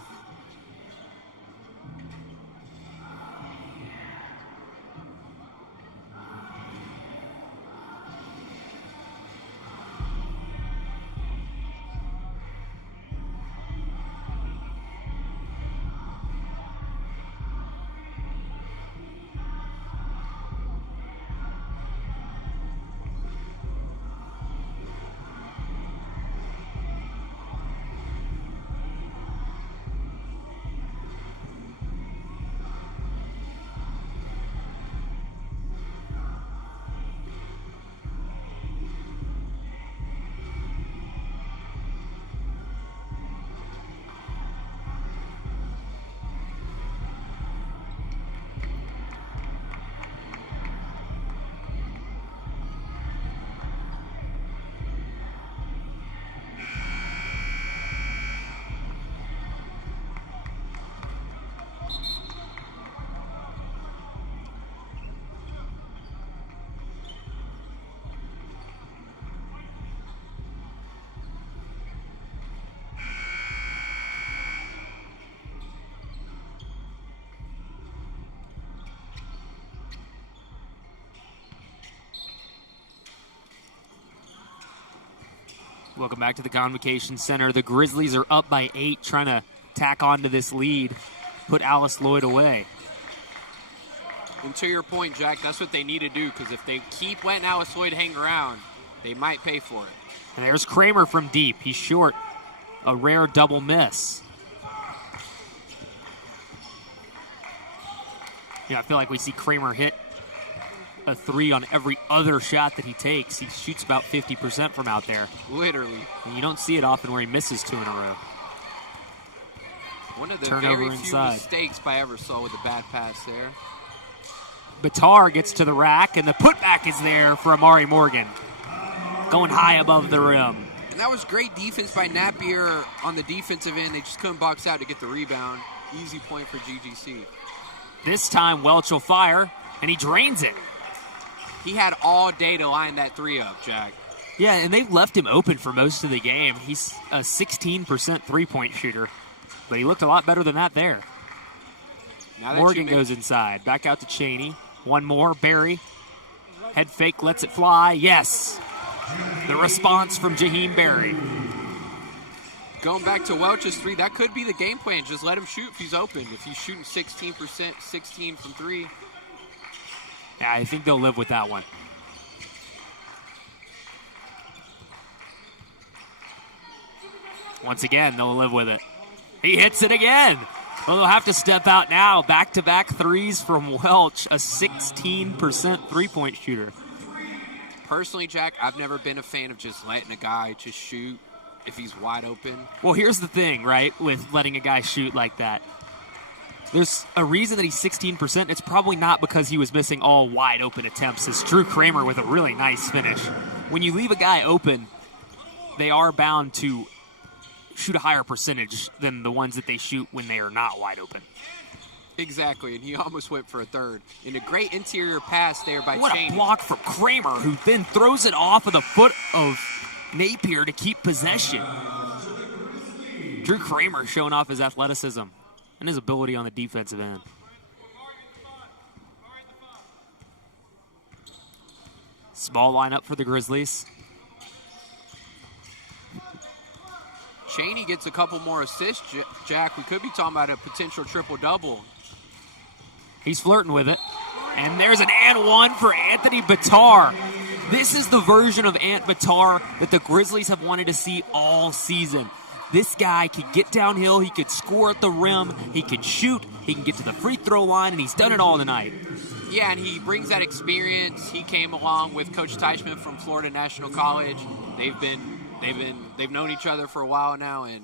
Welcome back to the Convocation Center. The Grizzlies are up by 8, trying to tack on to this lead, put Alice Lloyd away. And to your point, Jack, that's what they need to do, because if they keep letting Alice Lloyd hang around, they might pay for it. And there's Kramer from deep. He's short. A rare double miss. Yeah, I feel like we see Kramer hit a 3 on every other shot that he takes. He shoots about 50% from out there. Literally. And you don't see it often where he misses 2 in a row. One of the Turnover very few inside. mistakes by Eversole with a bad pass there. Batar gets to the rack, and the putback is there for Amari Morgan. Going high above the rim. And that was great defense by Napier on the defensive end. They just couldn't box out to get the rebound. Easy point for GGC. This time, Welch will fire, and he drains it. He had all day to line that 3 up, Jack. Yeah, and they left him open for most of the game. He's a 16% three-point shooter, but he looked a lot better than that there. Morgan goes inside. Back out to Cheney. One more. Barry. Head fake, lets it fly. Yes. The response from Jaheim Barry. Going back to Welch's 3, that could be the game plan. Just let him shoot if he's open. If he's shooting 16%, 16 from 3. Yeah, I think they'll live with that one. Once again, they'll live with it. He hits it again. Well, they'll have to step out now. Back-to-back threes from Welch, a 16% three-point shooter. Personally, Jack, I've never been a fan of just letting a guy just shoot if he's wide open. Well, here's the thing, right, with letting a guy shoot like that. There's a reason that he's 16%. It's probably not because he was missing all wide-open attempts. It's Drew Kramer with a really nice finish. When you leave a guy open, they are bound to shoot a higher percentage than the ones that they shoot when they are not wide open. Exactly, and he almost went for a third. And a great interior pass there by What Cheney. a block from Kramer, who then throws it off of the foot of Napier to keep possession. Drew Kramer showing off his athleticism and his ability on the defensive end. Small lineup for the Grizzlies. Cheney gets a couple more assists, Jack. We could be talking about a potential triple-double. He's flirting with it. And there's an and one for Anthony Batar. This is the version of Ant Batar that the Grizzlies have wanted to see all season. This guy could get downhill, he could score at the rim, he could shoot, he can get to the free throw line, and he's done it all tonight. Yeah, and he brings that experience. He came along with Coach Teichman from Florida National College. They've known each other for a while now and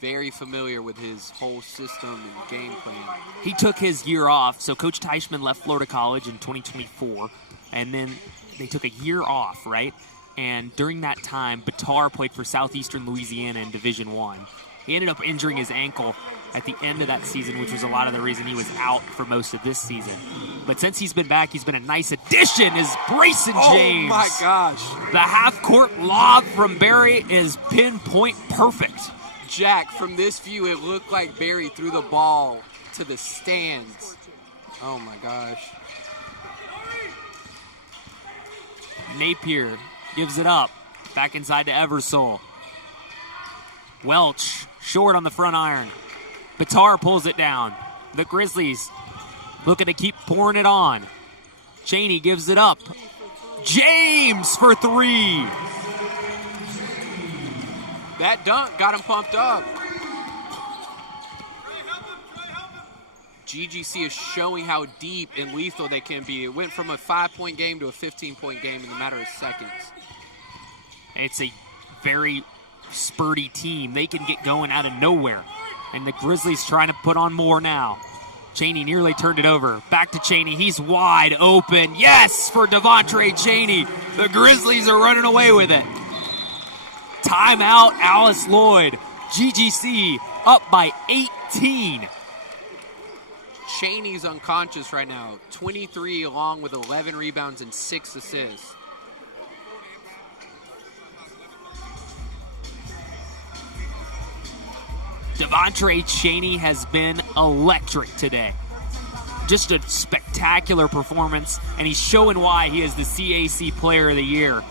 very familiar with his whole system and game plan. He took his year off, so Coach Teichman left Florida College in 2024, and then they took a year off, right? And during that time, Batar played for Southeastern Louisiana in Division I. He ended up injuring his ankle at the end of that season, which was a lot of the reason he was out for most of this season. But since he's been back, he's been a nice addition, is Brayson James. Oh, my gosh. The half-court lob from Barry is pinpoint perfect. Jack, from this view, it looked like Barry threw the ball to the stands. Oh, my gosh. Napier gives it up. Back inside to Eversole. Welch, short on the front iron. Batar pulls it down. The Grizzlies looking to keep pouring it on. Cheney gives it up. James for 3. That dunk got him pumped up. GGC is showing how deep and lethal they can be. It went from a 5-point game to a 15-point game in a matter of seconds. It's a very spurty team. They can get going out of nowhere. And the Grizzlies trying to put on more now. Cheney nearly turned it over. Back to Cheney. He's wide open. Yes, for Devontre Cheney. The Grizzlies are running away with it. Timeout, Alice Lloyd. GGC up by 18. Cheney's unconscious right now. 23 along with 11 rebounds and 6 assists. Devontre Cheney has been electric today. Just a spectacular performance, and he's showing why he is the CAC Player of the Year.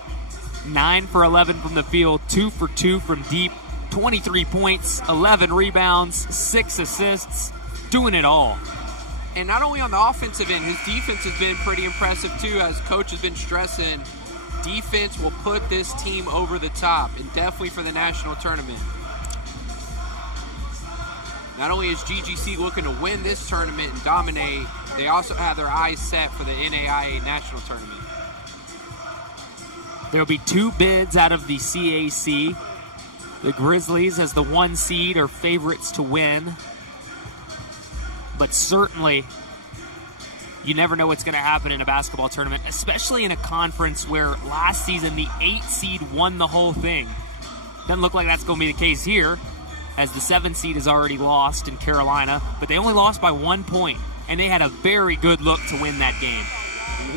9 for 11 from the field, 2 for 2 from deep, 23 points, 11 rebounds, 6 assists, doing it all. And not only on the offensive end, his defense has been pretty impressive too, as coach has been stressing. Defense will put this team over the top, and definitely for the national tournament. Not only is GGC looking to win this tournament and dominate, they also have their eyes set for the NAIA national tournament. There'll be 2 bids out of the CAC. The Grizzlies, as the 1 seed, are favorites to win. But certainly, you never know what's going to happen in a basketball tournament, especially in a conference where last season the 8 seed won the whole thing. Doesn't look like that's going to be the case here, as the 7 seed has already lost in Carolina, but they only lost by 1 point, and they had a very good look to win that game.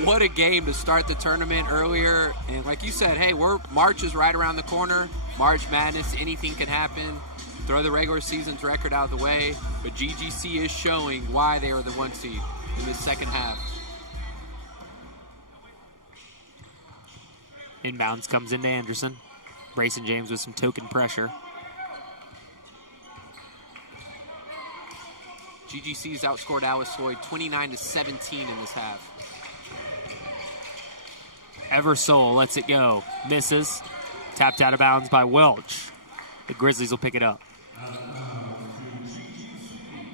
What a game to start the tournament earlier. And like you said, hey, March is right around the corner. March Madness, anything can happen. Throw the regular season's record out of the way. But GGC is showing why they are the 1 seed in the second half. Inbounds comes into Anderson. Brayson James with some token pressure. GGC's outscored Lloyd 29-17 in this half. Eversole lets it go. Misses. Tapped out of bounds by Welch. The Grizzlies will pick it up.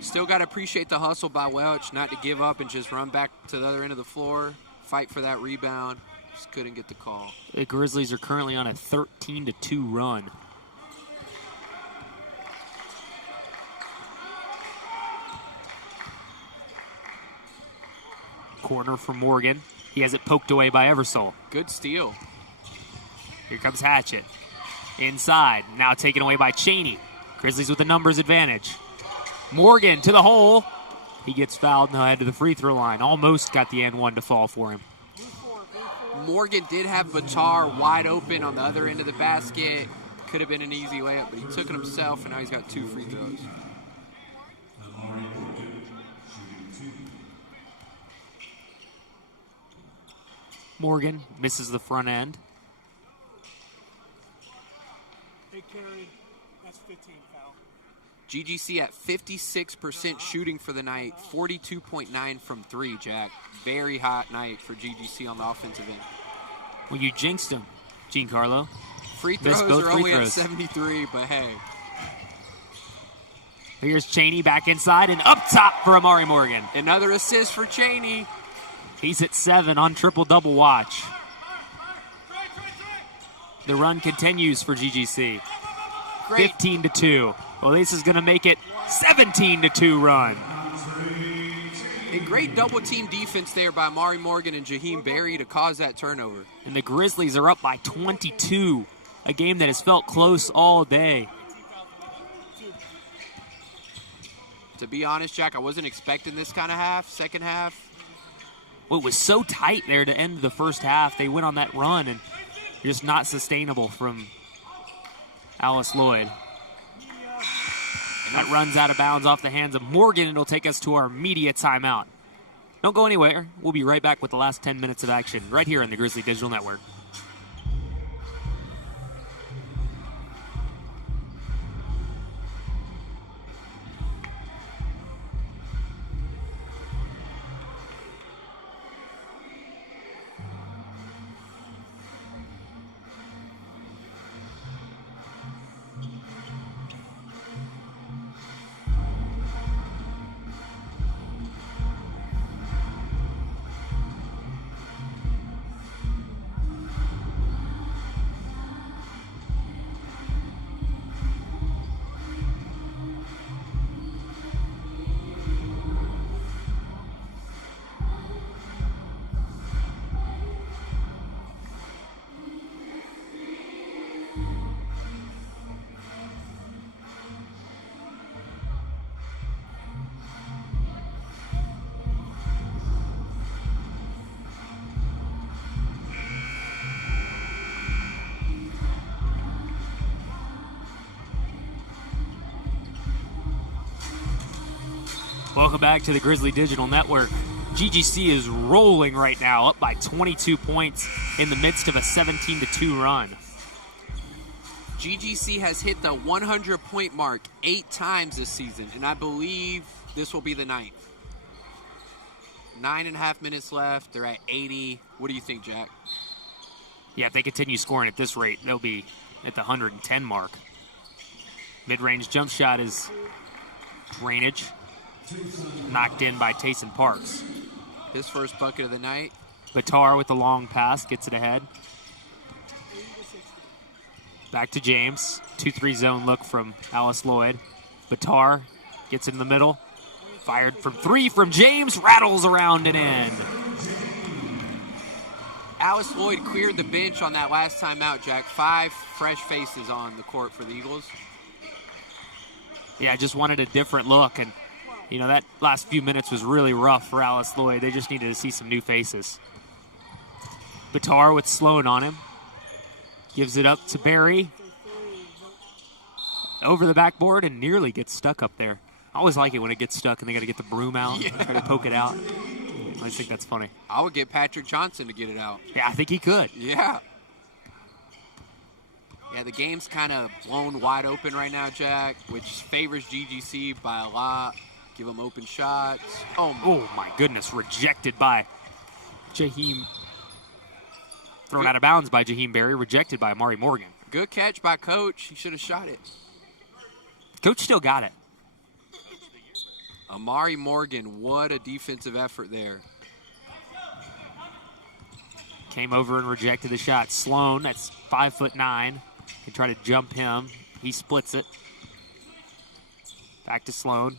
Still got to appreciate the hustle by Welch, not to give up and just run back to the other end of the floor, fight for that rebound. Just couldn't get the call. The Grizzlies are currently on a 13-2 run. Corner for Morgan. He has it poked away by Eversole. Good steal. Here comes Hatchett. Inside. Now taken away by Cheney. Grizzlies with the numbers advantage. Morgan to the hole. He gets fouled and he'll head to the free throw line. Almost got the N1 to fall for him. Morgan did have Batar wide open on the other end of the basket. Could have been an easy layup, but he took it himself, and now he's got 2 free throws. Morgan misses the front end. They carried. That's 15 foul. GGC at 56% shooting for the night, 42.9 from 3, Jack. Very hot night for GGC on the offensive end. Well, you jinxed him, Giancarlo. Free throws are only at 73, but hey. Here's Cheney back inside and up top for Amari Morgan. Another assist for Cheney. He's at 7 on triple-double watch. The run continues for GGC. 15-2. Well, this is going to make it 17-2 run. A great double-team defense there by Amari Morgan and Jaheim Berry to cause that turnover. And the Grizzlies are up by 22. A game that has felt close all day. To be honest, Jack, I wasn't expecting this kind of second half. Well, it was so tight there to end the first half. They went on that run, and just not sustainable from Lloyd. That runs out of bounds off the hands of Morgan, and it'll take us to our media timeout. Don't go anywhere. We'll be right back with the last 10 minutes of action right here on the Grizzly Digital Network. Welcome back to the Grizzly Digital Network. GGC is rolling right now, up by 22 points in the midst of a 17-2 run. GGC has hit the 100-point mark 8 times this season, and I believe this will be the 9th. 9.5 minutes left. They're at 80. What do you think, Jack? Yeah, if they continue scoring at this rate, they'll be at the 110 mark. Mid-range jump shot is drainage. Knocked in by Tayson Parks. His first bucket of the night. Batar with the long pass, gets it ahead. Back to James. 2-3 zone look from Alice Lloyd. Batar gets in the middle. Fired from 3 from James. Rattles around and in. Alice Lloyd cleared the bench on that last time out, Jack. 5 fresh faces on the court for the Eagles. Yeah, just wanted a different look. And, you know, that last few minutes was really rough for Alice Lloyd. They just needed to see some new faces. Batar with Sloan on him. Gives it up to Barry. Over the backboard and nearly gets stuck up there. I always like it when it gets stuck and they got to get the broom out and try to poke it out. I think that's funny. I would get Patrick Johnson to get it out. Yeah, I think he could. Yeah. Yeah, the game's kind of blown wide open right now, Jack, which favors GGC by a lot. Give them open shots. Oh my goodness. Rejected by Jaheim. Thrown out of bounds by Jaheim Berry, rejected by Amari Morgan. Good catch by Coach. He should have shot it. Coach still got it. Amari Morgan, what a defensive effort there. Came over and rejected the shot. Sloan, that's 5'9". Can try to jump him. He splits it. Back to Sloan.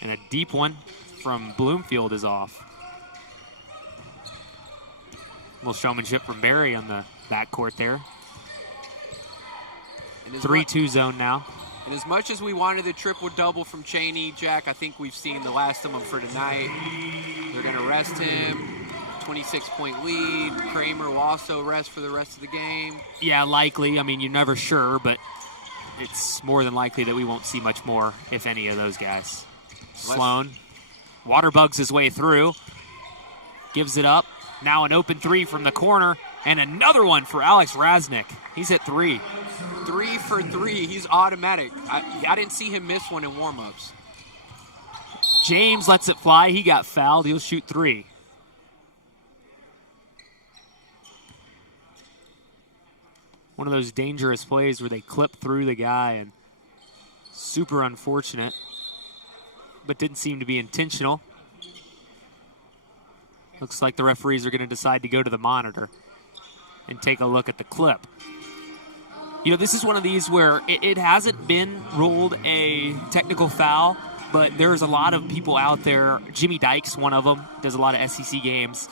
And a deep one from Bloomfield is off. A little showmanship from Barry on the backcourt there. 3-2 zone now. And as much as we wanted the triple-double from Cheney, Jack, I think we've seen the last of them for tonight. They're going to rest him. 26-point lead. Kramer will also rest for the rest of the game. Yeah, likely. I mean, you're never sure, but it's more than likely that we won't see much more, if any, of those guys. Sloan water bugs his way through. Gives it up. Now an open 3 from the corner, and another one for Alex Raznick. He's at 3. 3 for 3. He's automatic. I didn't see him miss one in warm-ups. James lets it fly. He got fouled. He'll shoot 3. One of those dangerous plays where they clip through the guy, and super unfortunate, but didn't seem to be intentional. Looks like the referees are going to decide to go to the monitor and take a look at the clip. You know, this is one of these where it hasn't been ruled a technical foul, but there's a lot of people out there. Jimmy Dykes, one of them, does a lot of SEC games,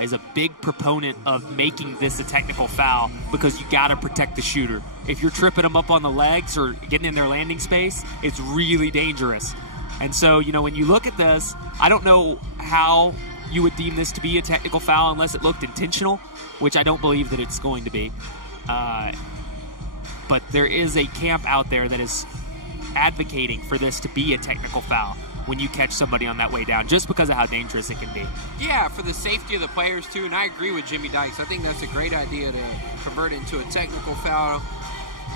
is a big proponent of making this a technical foul because you got to protect the shooter. If you're tripping them up on the legs or getting in their landing space, it's really dangerous. And so, you know, when you look at this, I don't know how you would deem this to be a technical foul unless it looked intentional, which I don't believe that it's going to be. But there is a camp out there that is advocating for this to be a technical foul when you catch somebody on that way down, just because of how dangerous it can be. Yeah, for the safety of the players, too, and I agree with Jimmy Dykes. I think that's a great idea to convert it into a technical foul.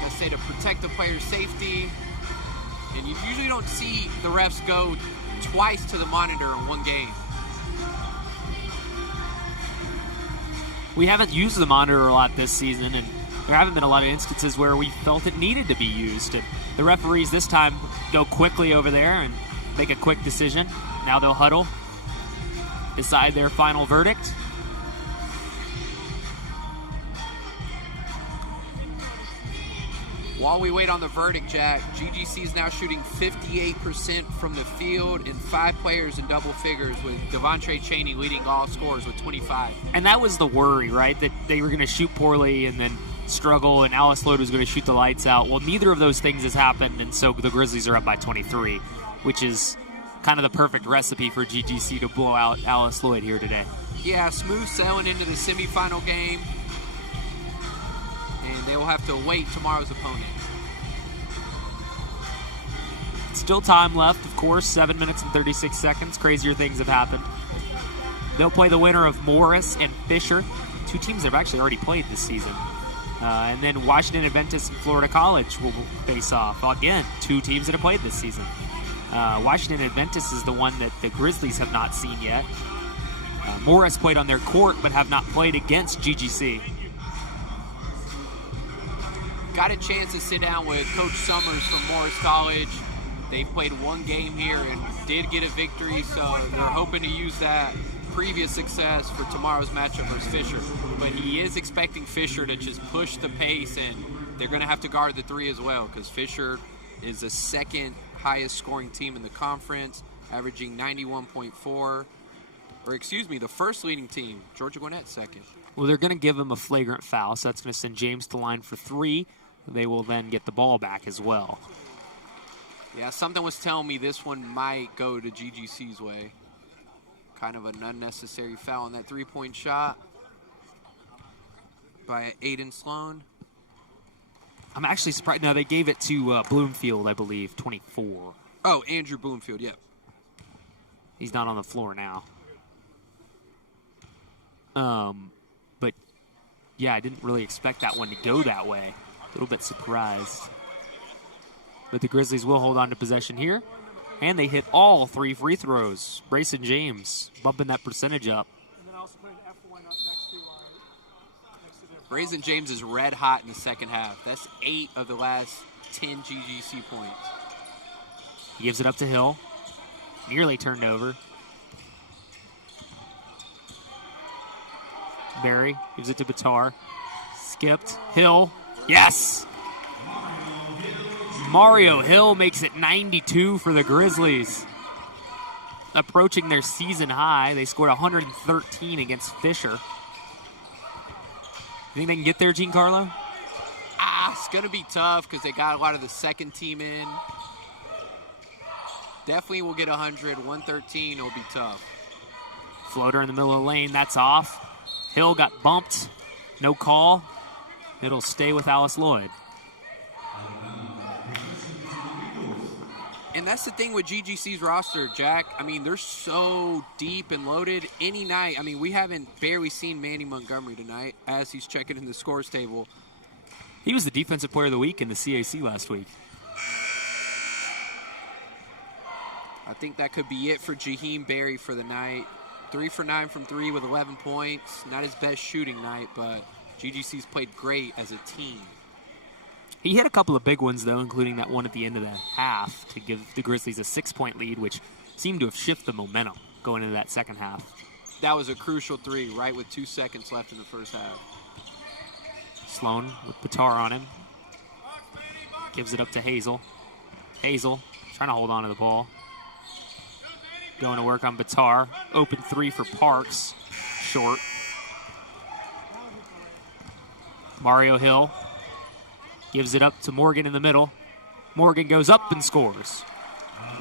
Let's say to protect the player's safety. And you usually don't see the refs go twice to the monitor in one game. We haven't used the monitor a lot this season, and there haven't been a lot of instances where we felt it needed to be used. And the referees this time go quickly over there and make a quick decision. Now they'll huddle, decide their final verdict. While we wait on the verdict, Jack, GGC is now shooting 58% from the field and 5 players in double figures, with Devontre Cheney leading all scorers with 25. And that was the worry, right? That they were going to shoot poorly and then struggle, and Alice Lloyd was going to shoot the lights out. Well, neither of those things has happened, and so the Grizzlies are up by 23, which is kind of the perfect recipe for GGC to blow out Alice Lloyd here today. Yeah, smooth sailing into the semifinal game, and they will have to await tomorrow's opponent. Still time left, of course, 7 minutes and 36 seconds. Crazier things have happened. They'll play the winner of Morris and Fisher, two teams that have actually already played this season. And then Washington Adventist and Florida College will face off. Again, two teams that have played this season. Washington Adventist is the one that the Grizzlies have not seen yet. Morris played on their court but have not played against GGC. Got a chance to sit down with Coach Summers from Morris College. They played one game here and did get a victory, so they're hoping to use that previous success for tomorrow's matchup versus Fisher. But he is expecting Fisher to just push the pace, and they're going to have to guard the three as well, because Fisher is the second highest scoring team in the conference, averaging 91.4. Or excuse me, the first leading team, Georgia Gwinnett second. Well, they're going to give him a flagrant foul, so that's going to send James to line for three. They will then get the ball back as well. Yeah, something was telling me this one might go to GGC's way. Kind of an unnecessary foul on that three-point shot by Aiden Sloan. I'm actually surprised. No, they gave it to Bloomfield, I believe, 24. Oh, Andrew Bloomfield, yeah. He's not on the floor now. But, yeah, I didn't really expect that one to go that way. A little bit surprised. But the Grizzlies will hold on to possession here. And they hit all three free throws. Brayson James bumping that percentage up. And then also putting F1 up next to their Brayson James is red hot in the second half. That's 8 of the last 10 GGC points. He gives it up to Hill. Nearly turned over. Barry gives it to Batar. Skipped. Hill. Yes! Mario Hill makes it 92 for the Grizzlies. Approaching their season high. They scored 113 against Fisher. You think they can get there, Giancarlo? It's going to be tough because they got a lot of the second team in. Definitely will get 100. 113 will be tough. Floater in the middle of the lane. That's off. Hill got bumped. No call. It'll stay with Alice Lloyd. And that's the thing with GGC's roster, Jack. I mean, they're so deep and loaded any night. I mean, we haven't barely seen Manny Montgomery tonight as he's checking in the scores table. He was the defensive player of the week in the CAC last week. I think that could be it for Jaheim Berry for the night. 3 for 9 from 3 with 11 points. Not his best shooting night, but GGC's played great as a team. He hit a couple of big ones, though, including that one at the end of the half to give the Grizzlies a 6-point lead, which seemed to have shifted the momentum going into that second half. That was a crucial 3, right with 2 seconds left in the first half. Sloan with Batar on him. Gives it up to Hazel. Hazel trying to hold on to the ball. Going to work on Batar. Open 3 for Parks. Short. Mario Hill gives it up to Morgan in the middle. Morgan goes up and scores.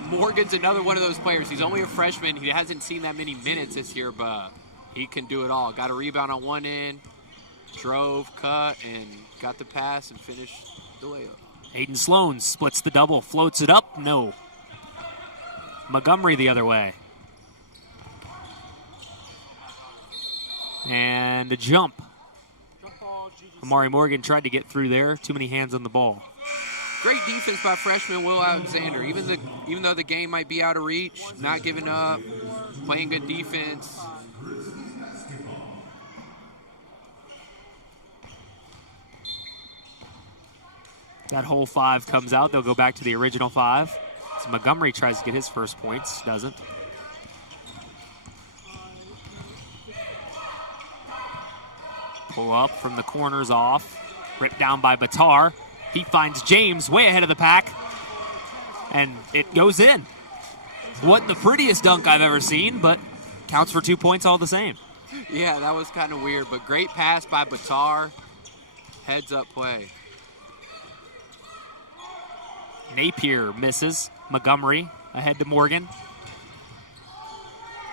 Morgan's another one of those players. He's only a freshman. He hasn't seen that many minutes this year, but he can do it all. Got a rebound on one end, drove, cut, and got the pass and finished the layup. Aiden Sloan splits the double, floats it up, no. Montgomery the other way. And a jump. Amari Morgan tried to get through there. Too many hands on the ball. Great defense by freshman Will Alexander. Even though the game might be out of reach, not giving up, playing good defense. That whole 5 comes out. They'll go back to the original 5. So Montgomery tries to get his first points. Doesn't. Pull up from the corners off. Ripped down by Batar. He finds James way ahead of the pack. And it goes in. Wasn't the prettiest dunk I've ever seen, but counts for 2 points all the same. Yeah, that was kind of weird, but great pass by Batar. Heads up play. Napier misses. Montgomery ahead to Morgan.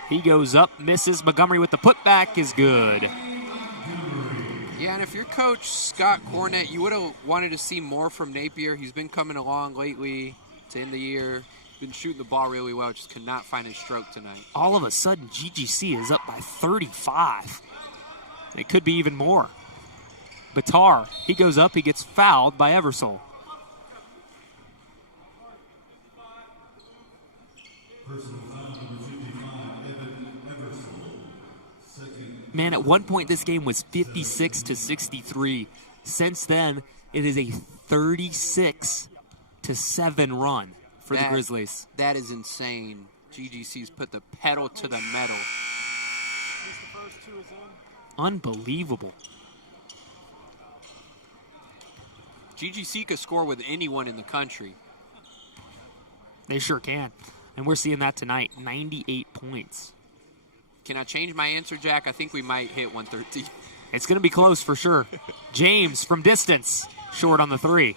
He goes up, misses. Montgomery with the putback is good. Yeah, and if you're Coach Scott Cornett, you would have wanted to see more from Napier. He's been coming along lately to end the year. been shooting the ball really well, just could not find his stroke tonight. All of a sudden, GGC is up by 35. It could be even more. Batar, he goes up, he gets fouled by Eversole. Personal foul number 55, Eversole. Second. Man, at one point this game was 56-63. Since then, it is a 36-7 run for the Grizzlies. That is insane. GGC's put the pedal to the metal. The first two is in. Unbelievable. GGC could score with anyone in the country. They sure can. And we're seeing that tonight, 98 points. Can I change my answer, Jack? I think we might hit 113. It's going to be close for sure. James from distance, short on the three.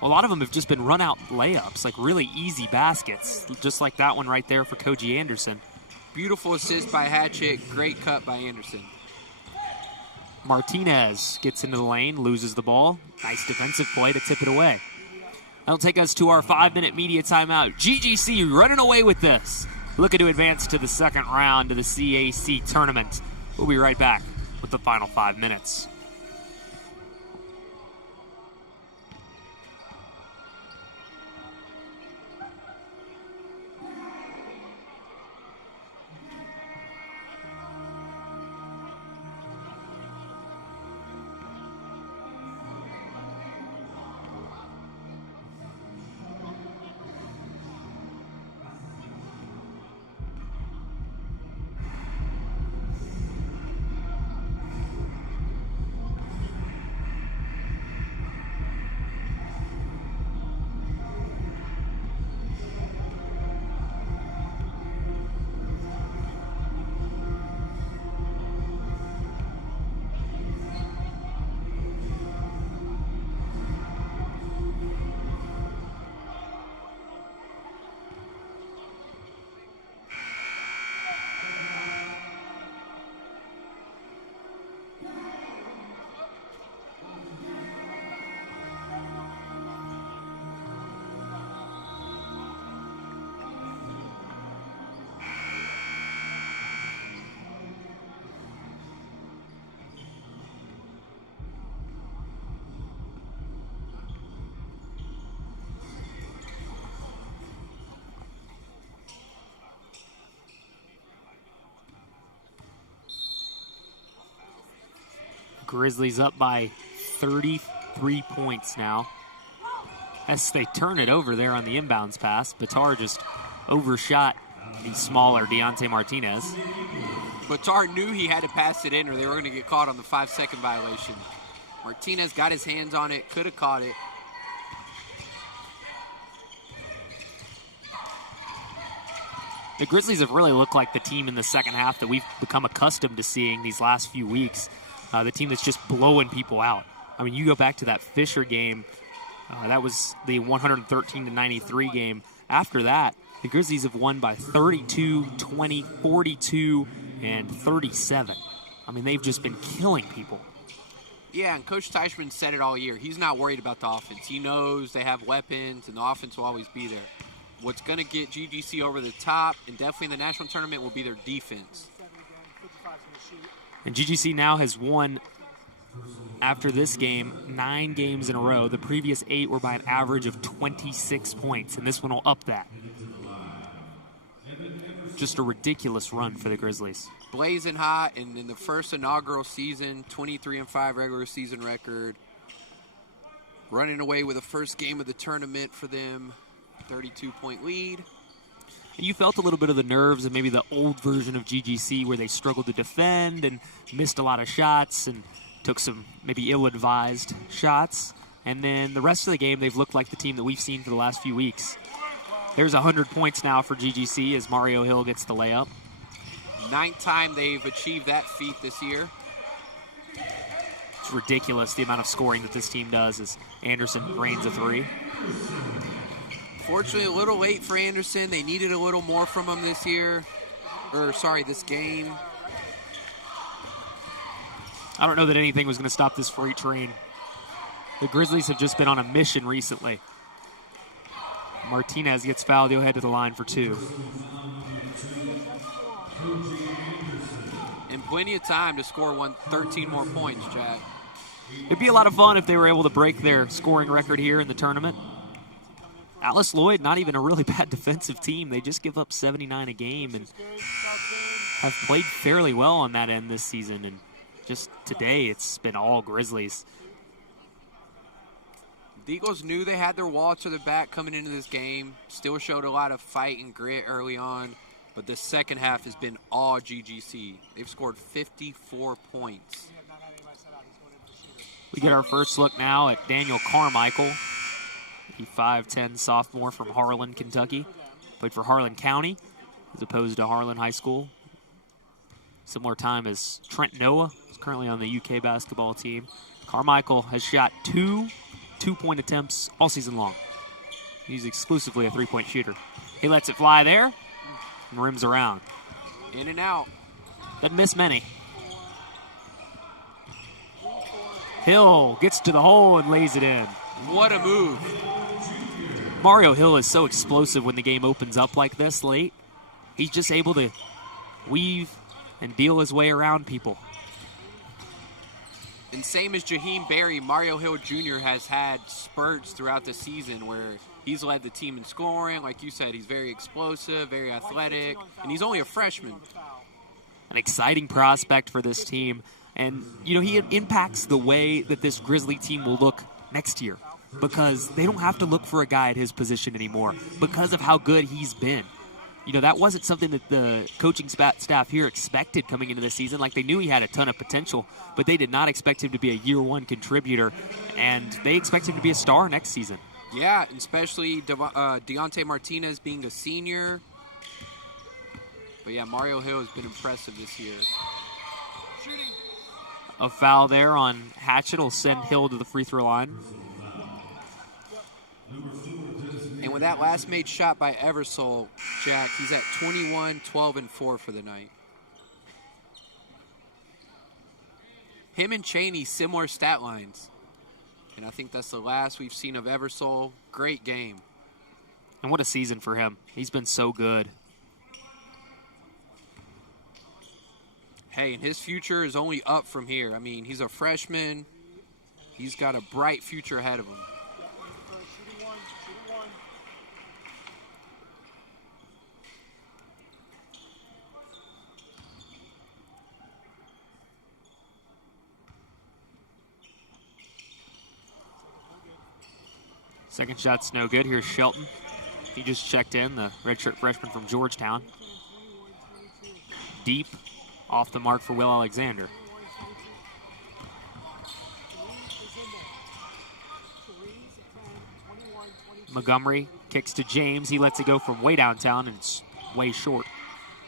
A lot of them have just been run-out layups, like really easy baskets, just like that one right there for Koji Anderson. Beautiful assist by Hatchet, great cut by Anderson. Martinez gets into the lane, loses the ball. Nice defensive play to tip it away. That'll take us to our 5-minute media timeout. GGC running away with this. Looking to advance to the second round of the CAC tournament. We'll be right back with the final 5 minutes. Grizzlies up by 33 points now. As they turn it over there on the inbounds pass, Batar just overshot the smaller Deontay Martinez. Batar knew he had to pass it in or they were going to get caught on the 5-second violation. Martinez got his hands on it, could have caught it. The Grizzlies have really looked like the team in the second half that we've become accustomed to seeing these last few weeks. The team that's just blowing people out. I mean, you go back to that Fisher game. That was the 113-93 game. After that, the Grizzlies have won by 32, 20, 42, and 37. I mean, they've just been killing people. Yeah, and Coach Teichman said it all year. He's not worried about the offense. He knows they have weapons, and the offense will always be there. What's going to get GGC over the top, and definitely in the national tournament, will be their defense. And GGC now has won, after this game, 9 games in a row. The previous 8 were by an average of 26 points, and this one will up that. Just a ridiculous run for the Grizzlies. Blazing hot, and in the first inaugural season, 23-5 regular season record. Running away with the first game of the tournament for them, 32-point lead. You felt a little bit of the nerves of maybe the old version of GGC where they struggled to defend and missed a lot of shots and took some maybe ill-advised shots. And then the rest of the game, they've looked like the team that we've seen for the last few weeks. There's 100 points now for GGC as Mario Hill gets the layup. 9th time they've achieved that feat this year. It's ridiculous the amount of scoring that this team does as Anderson rains a 3. Fortunately, a little late for Anderson. They needed a little more from him this year. This game. I don't know that anything was going to stop this freight train. The Grizzlies have just been on a mission recently. Martinez gets fouled. He'll head to the line for 2. And plenty of time to score 13 more points, Jack. It'd be a lot of fun if they were able to break their scoring record here in the tournament. Atlas Lloyd, not even a really bad defensive team. They just give up 79 a game and have played fairly well on that end this season. And just today, it's been all Grizzlies. The Eagles knew they had their wall to their back coming into this game. Still showed a lot of fight and grit early on. But the second half has been all GGC. They've scored 54 points. We get our first look now at Daniel Carmichael. The 5'10 sophomore from Harlan, Kentucky. Played for Harlan County as opposed to Harlan High School. Similar time as Trent Noah, who's currently on the UK basketball team. Carmichael has shot 2 two-point attempts all season long. He's exclusively a 3-point shooter. He lets it fly there and rims around. In and out. Doesn't miss many. Hill gets to the hole and lays it in. What a move. Mario Hill is so explosive when the game opens up like this late. He's just able to weave and deal his way around people. And same as Jaheim Berry, Mario Hill Jr. has had spurts throughout the season where he's led the team in scoring. Like you said, he's very explosive, very athletic, and he's only a freshman. An exciting prospect for this team. And, you know, he impacts the way that this Grizzly team will look next year because they don't have to look for a guy at his position anymore because of how good he's been. You know, that wasn't something that the coaching staff here expected coming into the season. Like, they knew he had a ton of potential, but they did not expect him to be a year-one contributor, and they expect him to be a star next season. Yeah, especially Deontay Martinez being a senior. But, yeah, Mario Hill has been impressive this year. A foul there on Hatchett will send Hill to the free throw line. And with that last made shot by Eversole, Jack, he's at 21, 12, and 4 for the night. Him and Chaney, similar stat lines. And I think that's the last we've seen of Eversole. Great game. And what a season for him. He's been so good. Hey, and his future is only up from here. I mean, he's a freshman. He's got a bright future ahead of him. Second shot's no good. Here's Shelton. He just checked in, the redshirt freshman from Georgetown. Deep, off the mark for Will Alexander. Montgomery kicks to James. He lets it go from way downtown, and it's way short.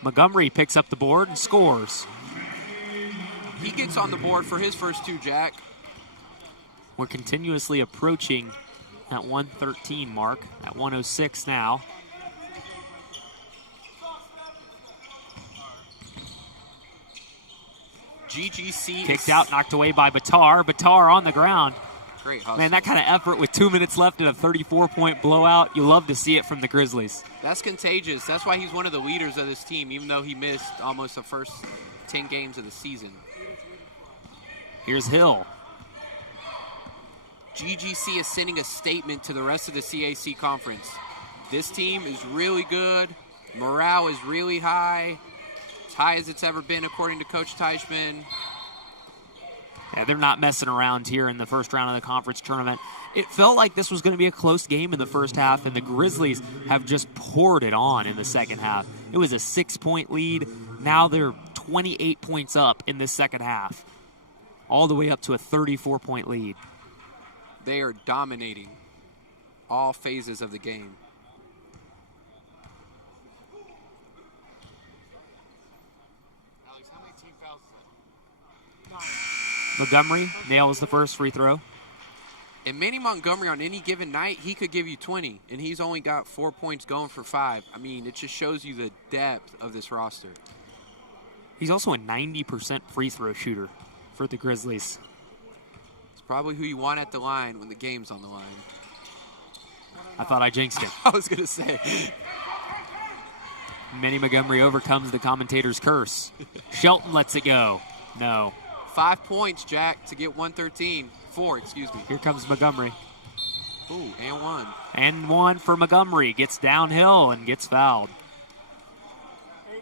Montgomery picks up the board and scores. He gets on the board for his first 2, Jack. We're continuously approaching that 113 mark, at 106 now. GGC kicked out, knocked away by Batar. Batar on the ground. Great hustle. Man, that kind of effort with 2 minutes left in a 34-point blowout, you love to see it from the Grizzlies. That's contagious. That's why he's one of the leaders of this team, even though he missed almost the first 10 games of the season. Here's Hill. GGC is sending a statement to the rest of the CAC conference. This team is really good. Morale is really high. As high as it's ever been, according to Coach Teichman. Yeah, they're not messing around here in the first round of the conference tournament. It felt like this was going to be a close game in the first half, and the Grizzlies have just poured it on in the second half. It was a 6-point lead. Now they're 28 points up in the second half, all the way up to a 34-point lead. They are dominating all phases of the game. Alex, how many team fouls is that? Montgomery nails the first free throw. And Manny Montgomery, on any given night, he could give you 20, and he's only got 4 points going for 5. I mean, it just shows you the depth of this roster. He's also a 90% free throw shooter for the Grizzlies. It's probably who you want at the line when the game's on the line. I thought I jinxed him. I was going to say. Minnie Montgomery overcomes the commentator's curse. Shelton lets it go. No. 5 points, Jack, to get 113. 4, excuse me. Here comes Montgomery. Ooh, and 1. And 1 for Montgomery. Gets downhill and gets fouled.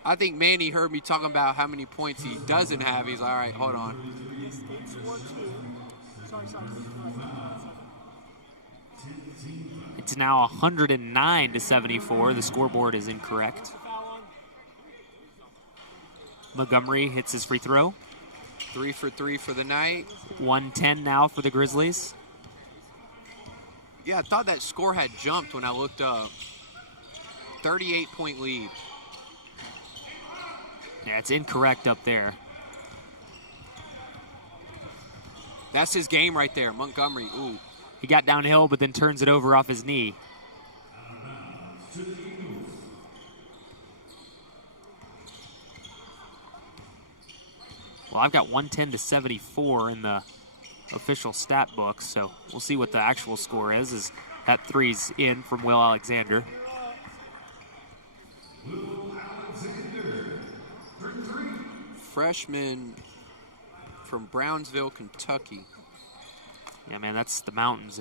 I think Manny heard me talking about how many points he doesn't have. He's like, all right, hold on. It's now 109-74. The scoreboard is incorrect. Montgomery hits his free throw. 3 for 3 for the night. 110 now for the Grizzlies. Yeah, I thought that score had jumped when I looked up. 38-point lead. Yeah, it's incorrect up there. That's his game right there, Montgomery. Ooh. He got downhill, but then turns it over off his knee. Well, I've got 110-74 in the official stat book, so we'll see what the actual score is. As that three's in from Will Alexander. Freshman from Brownsville, Kentucky. Yeah, man, that's the mountains.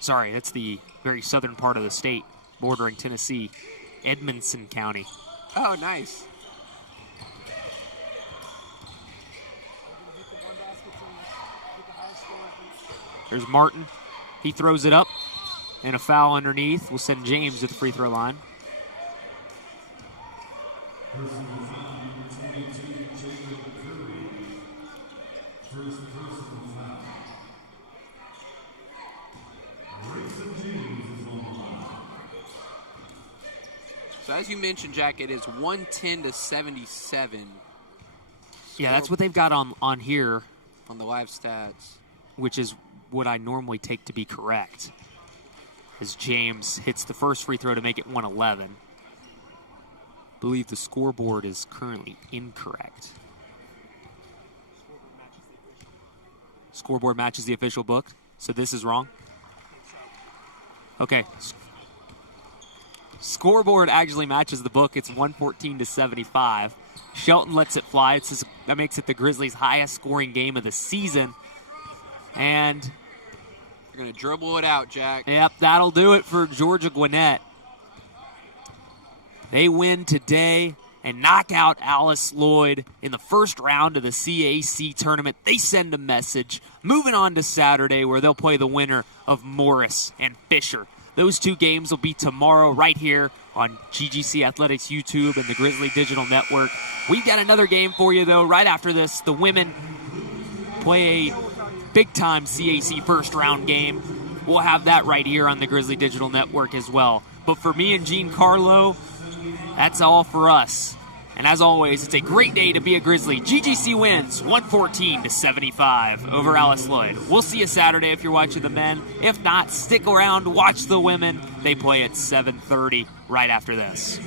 Sorry, that's the very southern part of the state, bordering Tennessee, Edmonson County. Oh, nice. There's Martin. He throws it up, and a foul underneath will send James to the free throw line. So as you mentioned, Jack, it is 110-77. Yeah, that's what they've got on here, on the live stats, which is what I normally take to be correct. As James hits the first free throw to make it 111. I believe the scoreboard is currently incorrect. Scoreboard matches the official book, so this is wrong. Okay. Scoreboard actually matches the book. It's 114-75. Shelton lets it fly. That makes it the Grizzlies' highest scoring game of the season. And you're going to dribble it out, Jack. Yep, that'll do it for Georgia Gwinnett. They win today and knock out Alice Lloyd in the first round of the CAC tournament. They send a message. Moving on to Saturday, where they'll play the winner of Morris and Fisher. Those two games will be tomorrow right here on GGC Athletics YouTube and the Grizzly Digital Network. We've got another game for you, though, right after this. The women play a big-time CAC first-round game. We'll have that right here on the Grizzly Digital Network as well. But for me and Giancarlo, that's all for us. And as always, it's a great day to be a Grizzly. GGC wins 114-75 over Alice Lloyd. We'll see you Saturday if you're watching the men. If not, stick around, watch the women. They play at 7:30 right after this.